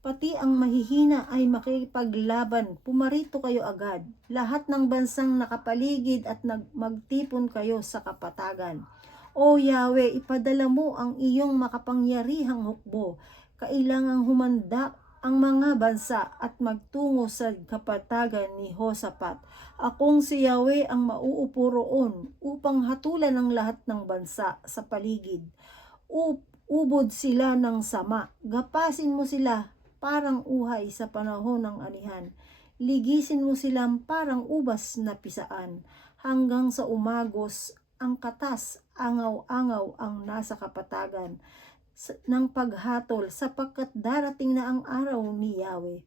Pati ang mahihina ay makipaglaban, pumarito kayo agad. Lahat ng bansang nakapaligid at magtipon kayo sa kapatagan. O Yahweh, ipadala mo ang iyong makapangyarihang hukbo. Kailangang humanda ang mga bansa at magtungo sa kapatagan ni Josaphat. Akong si Yahweh ang mauupo roon upang hatulan ang lahat ng bansa sa paligid. Ubod sila ng sama. Gapasin mo sila parang uhay sa panahon ng anihan. Ligisin mo silang parang ubas na pisaan. Hanggang sa umagos ang katas, angaw-angaw ang nasa kapatagan ng paghatol sapagkat darating na ang araw ni Yahweh.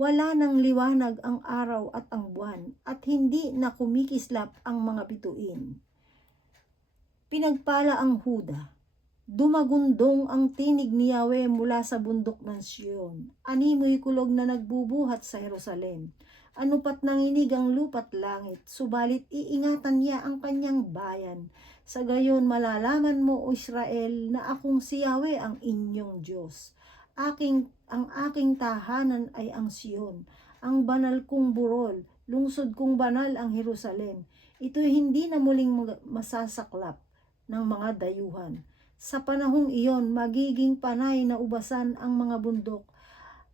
Wala nang liwanag ang araw at ang buwan at hindi na kumikislap ang mga bituin. Pinagpala ang Huda. Dumagundong ang tinig ni Yahweh mula sa bundok ng Sion. Animoy kulog na nagbubuhat sa Jerusalem. Anupat nanginig ang lupa't langit, subalit iingatan niya ang kanyang bayan. Sa gayon malalaman mo, O Israel, na akong si Yahweh ang inyong Diyos. Ang aking tahanan ay ang Sion, ang banal kong burol, lungsod kong banal ang Jerusalem. Ito'y hindi na muling masasaklap ng mga dayuhan. Sa panahong iyon, magiging panay na ubasan ang mga bundok,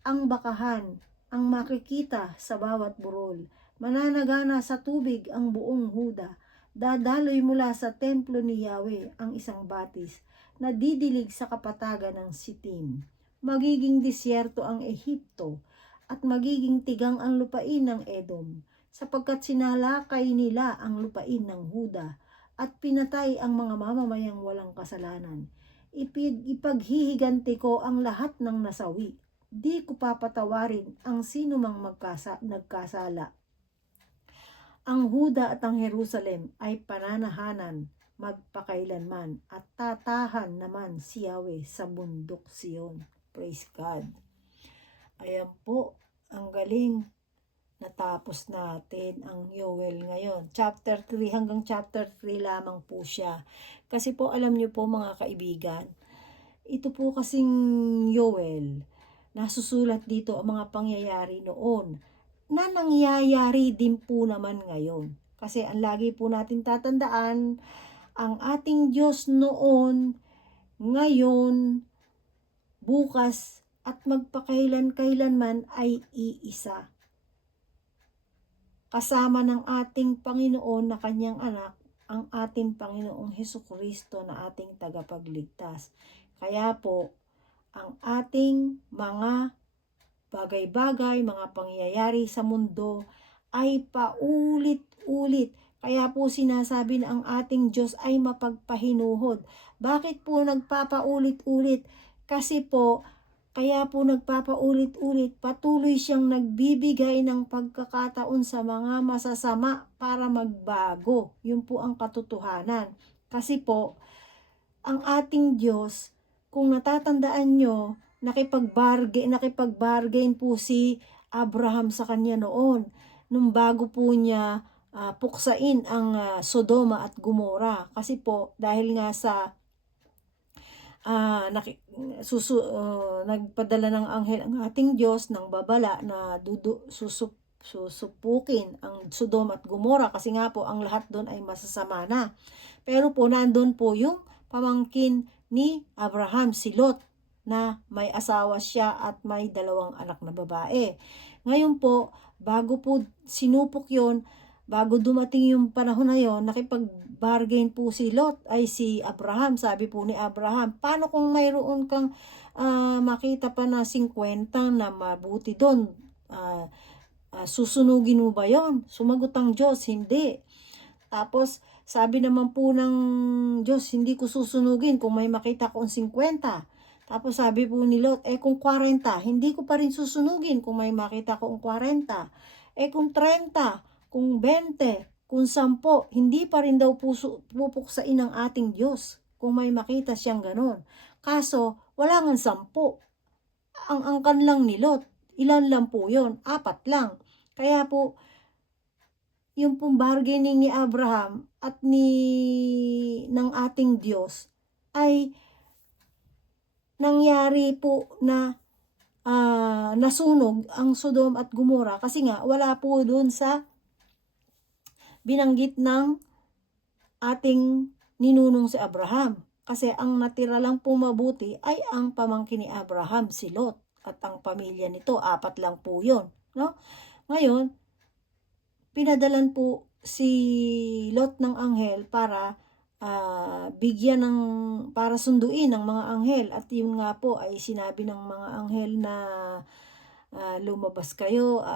ang bakahan, ang makikita sa bawat burol. Mananagana sa tubig ang buong Huda. Dadaloy mula sa templo ni Yahweh ang isang batis na didilig sa kapatagan ng Sitim. Magiging disyerto ang Ehipto at magiging tigang ang lupain ng Edom, sapagkat sinalakay nila ang lupain ng Huda at pinatay ang mga mamamayang walang kasalanan. Ipaghihiganti ko ang lahat ng nasawi. Di ko papatawarin ang sino mang nagkasala. Ang Huda at ang Jerusalem ay pananahanan magpakailanman at tatahan naman si Yahweh sa bundok Sion. Praise God. Ayan po, ang galing. Natapos natin ang Yoel ngayon. Chapter 3 hanggang chapter 3 lamang po siya. Kasi po alam niyo po mga kaibigan, ito po kasing Yoel, nasusulat dito ang mga pangyayari noon na nangyayari din po naman ngayon. Kasi ang lagi po natin tatandaan, ang ating Diyos noon, ngayon, bukas, at magpakailan-kailanman ay iisa. Kasama ng ating Panginoon na kanyang anak, ang ating Panginoong Hesukristo na ating tagapagligtas. Kaya po, ang ating mga bagay-bagay, mga pangyayari sa mundo ay paulit-ulit. Kaya po sinasabi na ang ating Diyos ay mapagpahinuhod. Bakit po nagpapaulit-ulit? Kasi po, kaya po nagpapaulit-ulit, patuloy siyang nagbibigay ng pagkakataon sa mga masasama para magbago. Yun po ang katotohanan. Kasi po, ang ating Diyos, kung natatandaan nyo, nakipag-bargain po si Abraham sa kanya noon. Nung bago po niya puksain ang Sodoma at Gomora. Kasi po, dahil nga sa nagpadala ng anghel ang ating Diyos ng babala na susupukin ang Sodom at Gomora kasi nga po ang lahat doon ay masasama na. Pero po nandun po yung pamangkin ni Abraham, si Lot, na may asawa siya at may 2 anak na babae. Ngayon po, bago po sinupok yon, bago dumating yung panahon na yon, nakipag-bargain po si Lot, ay si Abraham. Sabi po ni Abraham, paano kung mayroon kang makita pa na 50 na mabuti doon? Susunugin mo ba yon? Sumagot ang Diyos, hindi. Tapos, sabi naman po ng Diyos, hindi ko susunugin kung may makita ko 50. Tapos sabi po ni Lot, kung 40, hindi ko pa rin susunugin kung may makita ko 40. Kung 30, kung 20, kung 10, hindi pa rin daw pupuksain ng ating Diyos kung may makita siyang ganon. Kaso, wala nga 10. Ang angkan lang ni Lot, ilan lang po yon? 4 lang. Kaya po, yung pong bargaining ni Abraham at ng ating Diyos ay nangyari po na nasunog ang Sodom at Gomora kasi nga wala po doon sa binanggit ng ating ninunong si Abraham. Kasi ang natira lang po mabuti ay ang pamangkin ni Abraham, si Lot, at ang pamilya nito, 4 lang po yun. No? Ngayon, pinadalan po si Lot ng anghel para para sunduin ng mga anghel. At yun nga po ay sinabi ng mga anghel na lumabas kayo,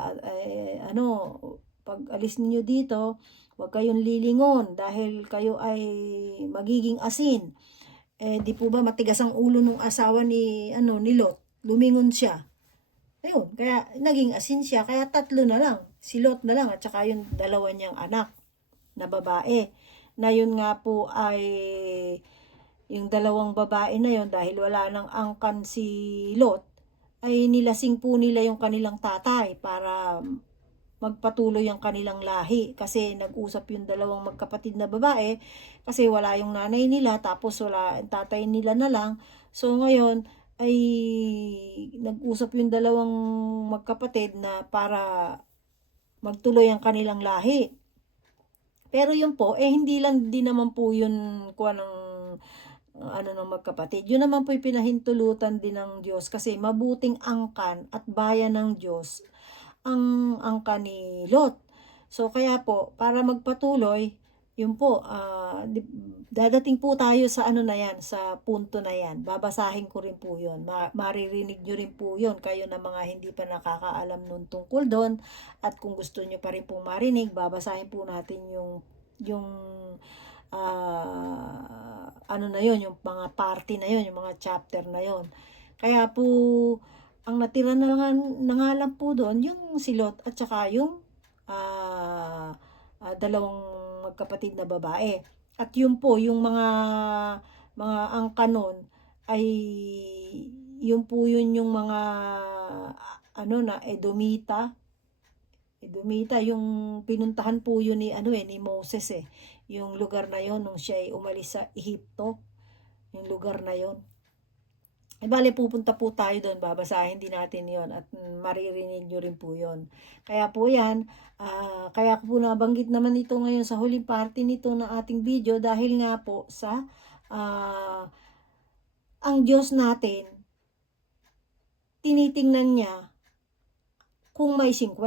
pag alis niyo dito, huwag kayong lilingon dahil kayo ay magiging asin. Di po ba matigas ang ulo ng asawa ni Lot? Lumingon siya. Ayun, kaya naging asin siya, kaya 3 na lang. Si Lot na lang at saka yung 2 niyang anak na babae. Na yun nga po ay yung 2 babae na yun dahil wala nang angkan si Lot, ay nilasing po nila yung kanilang tatay para magpatuloy ang kanilang lahi. Kasi nag-usap yung 2 magkapatid na babae kasi wala yung nanay nila tapos wala yung tatay nila na lang. So ngayon ay nag-usap yung 2 magkapatid na para magtuloy ang kanilang lahi. Pero yun po, hindi lang din naman po yun kuha ng ano ng magkapatid. Yun naman po pinahintulutan din ng Diyos kasi mabuting angkan at bayan ng Diyos ang angkan ni Lot. So kaya po, para magpatuloy, yun po, dadating po tayo sa ano na yan, sa punto na yan. Babasahin ko rin po yun. Maririnig nyo rin po yun, kayo na mga hindi pa nakakaalam nun tungkol doon. At kung gusto nyo pa rin pong marinig, babasahin po natin yung ano na yon, yung mga party na yon, yung mga chapter na yon. Kaya po, ang natira na nga lang po doon, yung si Lot at saka yung dalawang magkapatid na babae. At yun po, yung ang kanon ay yun po yung mga ano na Edomita, yung pinuntahan po yun ni Moses yung lugar na yon nung siya ay umalis sa Ehipto, yung lugar na yon. Bale, pupunta po tayo doon, babasahin din natin yon at maririnig nyo rin po yon. Kaya po yan, kaya ko po nabanggit naman ito ngayon sa huling parte nito ng ating video dahil nga po sa ang Diyos natin, tinitingnan niya kung may 50,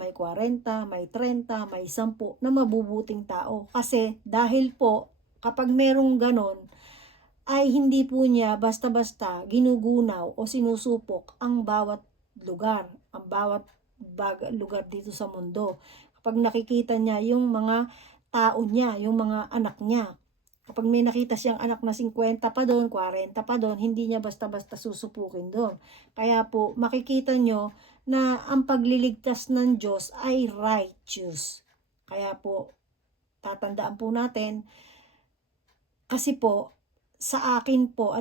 may 40, may 30, may 10 na mabubuting tao. Kasi dahil po, kapag merong ganon, ay hindi po niya basta-basta ginugunaw o sinusupok ang bawat lugar, ang bawat lugar dito sa mundo. Kapag nakikita niya yung mga tao niya, yung mga anak niya, kapag may nakita siyang anak na 50 pa doon, 40 pa doon, hindi niya basta-basta susupukin doon. Kaya po, makikita nyo na ang pagliligtas ng Diyos ay righteous. Kaya po, tatandaan po natin, kasi po, sa akin po,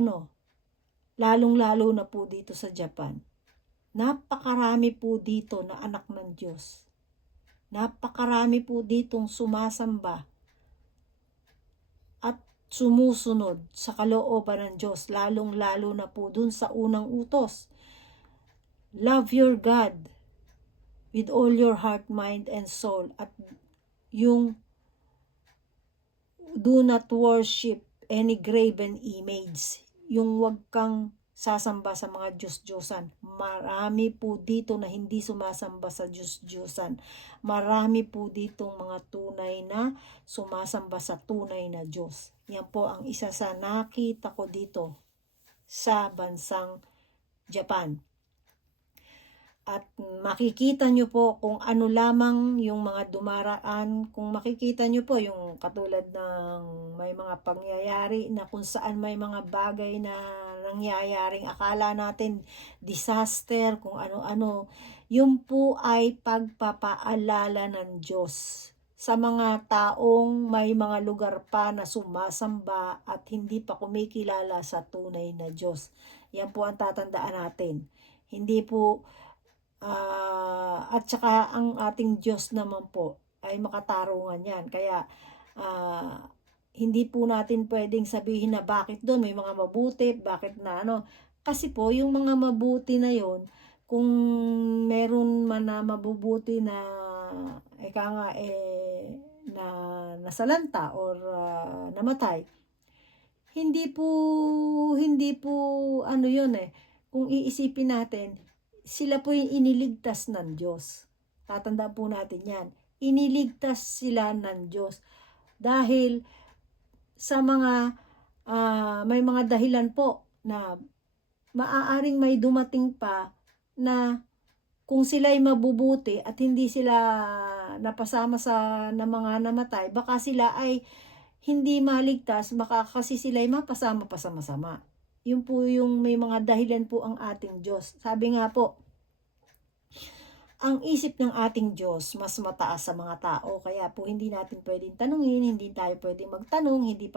lalong-lalo na po dito sa Japan, napakarami po dito na anak ng Diyos. Napakarami po ditong sumasamba at sumusunod sa kalooban ng Diyos, lalong-lalo na po dun sa unang utos. Love your God with all your heart, mind, and soul. At yung do not worship any graven image. Yung wag kang sasamba sa mga Diyos-Diyosan. Marami po dito na hindi sumasamba sa Diyos-Diyosan. Marami po ditong mga tunay na sumasamba sa tunay na Diyos. Yan po ang isa sa nakita ko dito sa bansang Japan. At makikita nyo po kung ano lamang yung mga dumaraan, kung makikita nyo po yung katulad ng may mga pangyayari na kung saan may mga bagay na nangyayaring akala natin disaster, kung ano-ano, yun po ay pagpapaalala ng Diyos sa mga taong may mga lugar pa na sumasamba at hindi pa kumikilala sa tunay na Diyos. Yan po ang tatandaan natin. Hindi po at saka ang ating Diyos naman po ay makatarungan yan. Kaya hindi po natin pwedeng sabihin na bakit doon may mga mabuti, bakit na Kasi po yung mga mabuti na yon, kung meron man na mabubuti na na nasalanta or namatay, hindi po yun kung iisipin natin, sila po yung iniligtas ng Diyos. Tatandaan po natin yan. Iniligtas sila ng Diyos. Dahil sa mga, may mga dahilan po na maaaring may dumating pa na kung sila'y mabubuti at hindi sila napasama na mga namatay, baka sila ay hindi maligtas, baka kasi sila'y mapasama pa sa masama. Yun po yung may mga dahilan po ang ating Diyos. Sabi nga po, ang isip ng ating Diyos mas mataas sa mga tao. Kaya po hindi natin pwedeng tanungin, hindi tayo pwedeng magtanong, hindi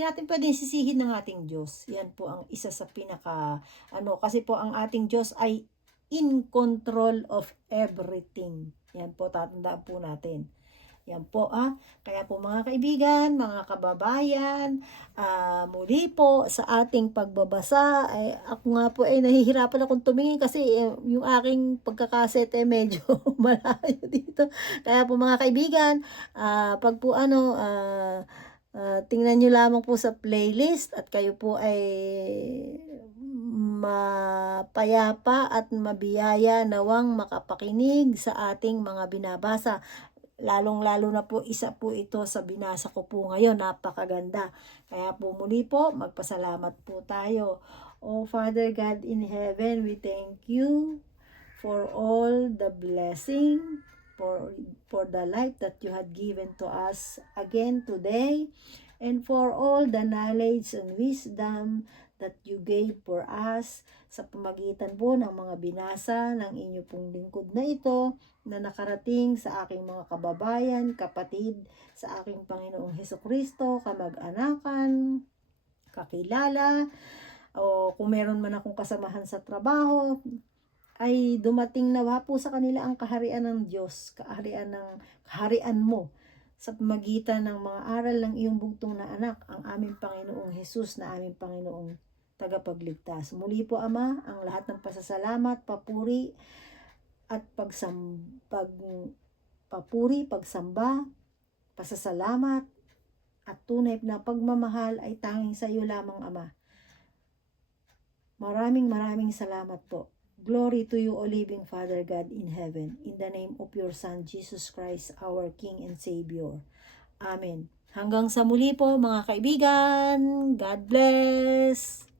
natin pwedeng sisihin ng ating Diyos. Yan po ang isa sa pinaka, kasi po ang ating Diyos ay in control of everything. Yan po, tatandaan po natin. Yan po Kaya po mga kaibigan, mga kababayan, muli po sa ating pagbabasa, ay ako nga po ay nahihirapan akong tumingin kasi yung aking pagkakaset medyo malayo dito. Kaya po mga kaibigan, pag po tingnan nyo lamang po sa playlist at kayo po ay mapayapa at mabiyaya nawang makapakinig sa ating mga binabasa. Lalong-lalo na po isa po ito sa binasa ko po ngayon, napakaganda. Kaya po muli po, magpasalamat po tayo. Oh Father God in heaven, we thank you for all the blessing, for the life that you had given to us again today, and for all the knowledge and wisdom that you gave for us sa pamagitan po ng mga binasa ng inyo pong lingkod na ito na nakarating sa aking mga kababayan, kapatid, sa aking Panginoong Hesukristo, kamag-anakan, kakilala, o kung meron man akong kasamahan sa trabaho, ay dumating nawa po sa kanila ang kaharian ng Diyos, kaharian mo sa pamagitan ng mga aral ng iyong bugtong na anak, ang aming Panginoong Hesus na aming Panginoong tagapagligtas. Muli po Ama, ang lahat ng pasasalamat, papuri at pagsamba, pasasalamat at tunay na pagmamahal ay tanging sa iyo lamang Ama. Maraming salamat po. Glory to you, O living Father God in heaven, in the name of your Son, Jesus Christ, our King and Savior. Amen. Hanggang sa muli po mga kaibigan. God bless!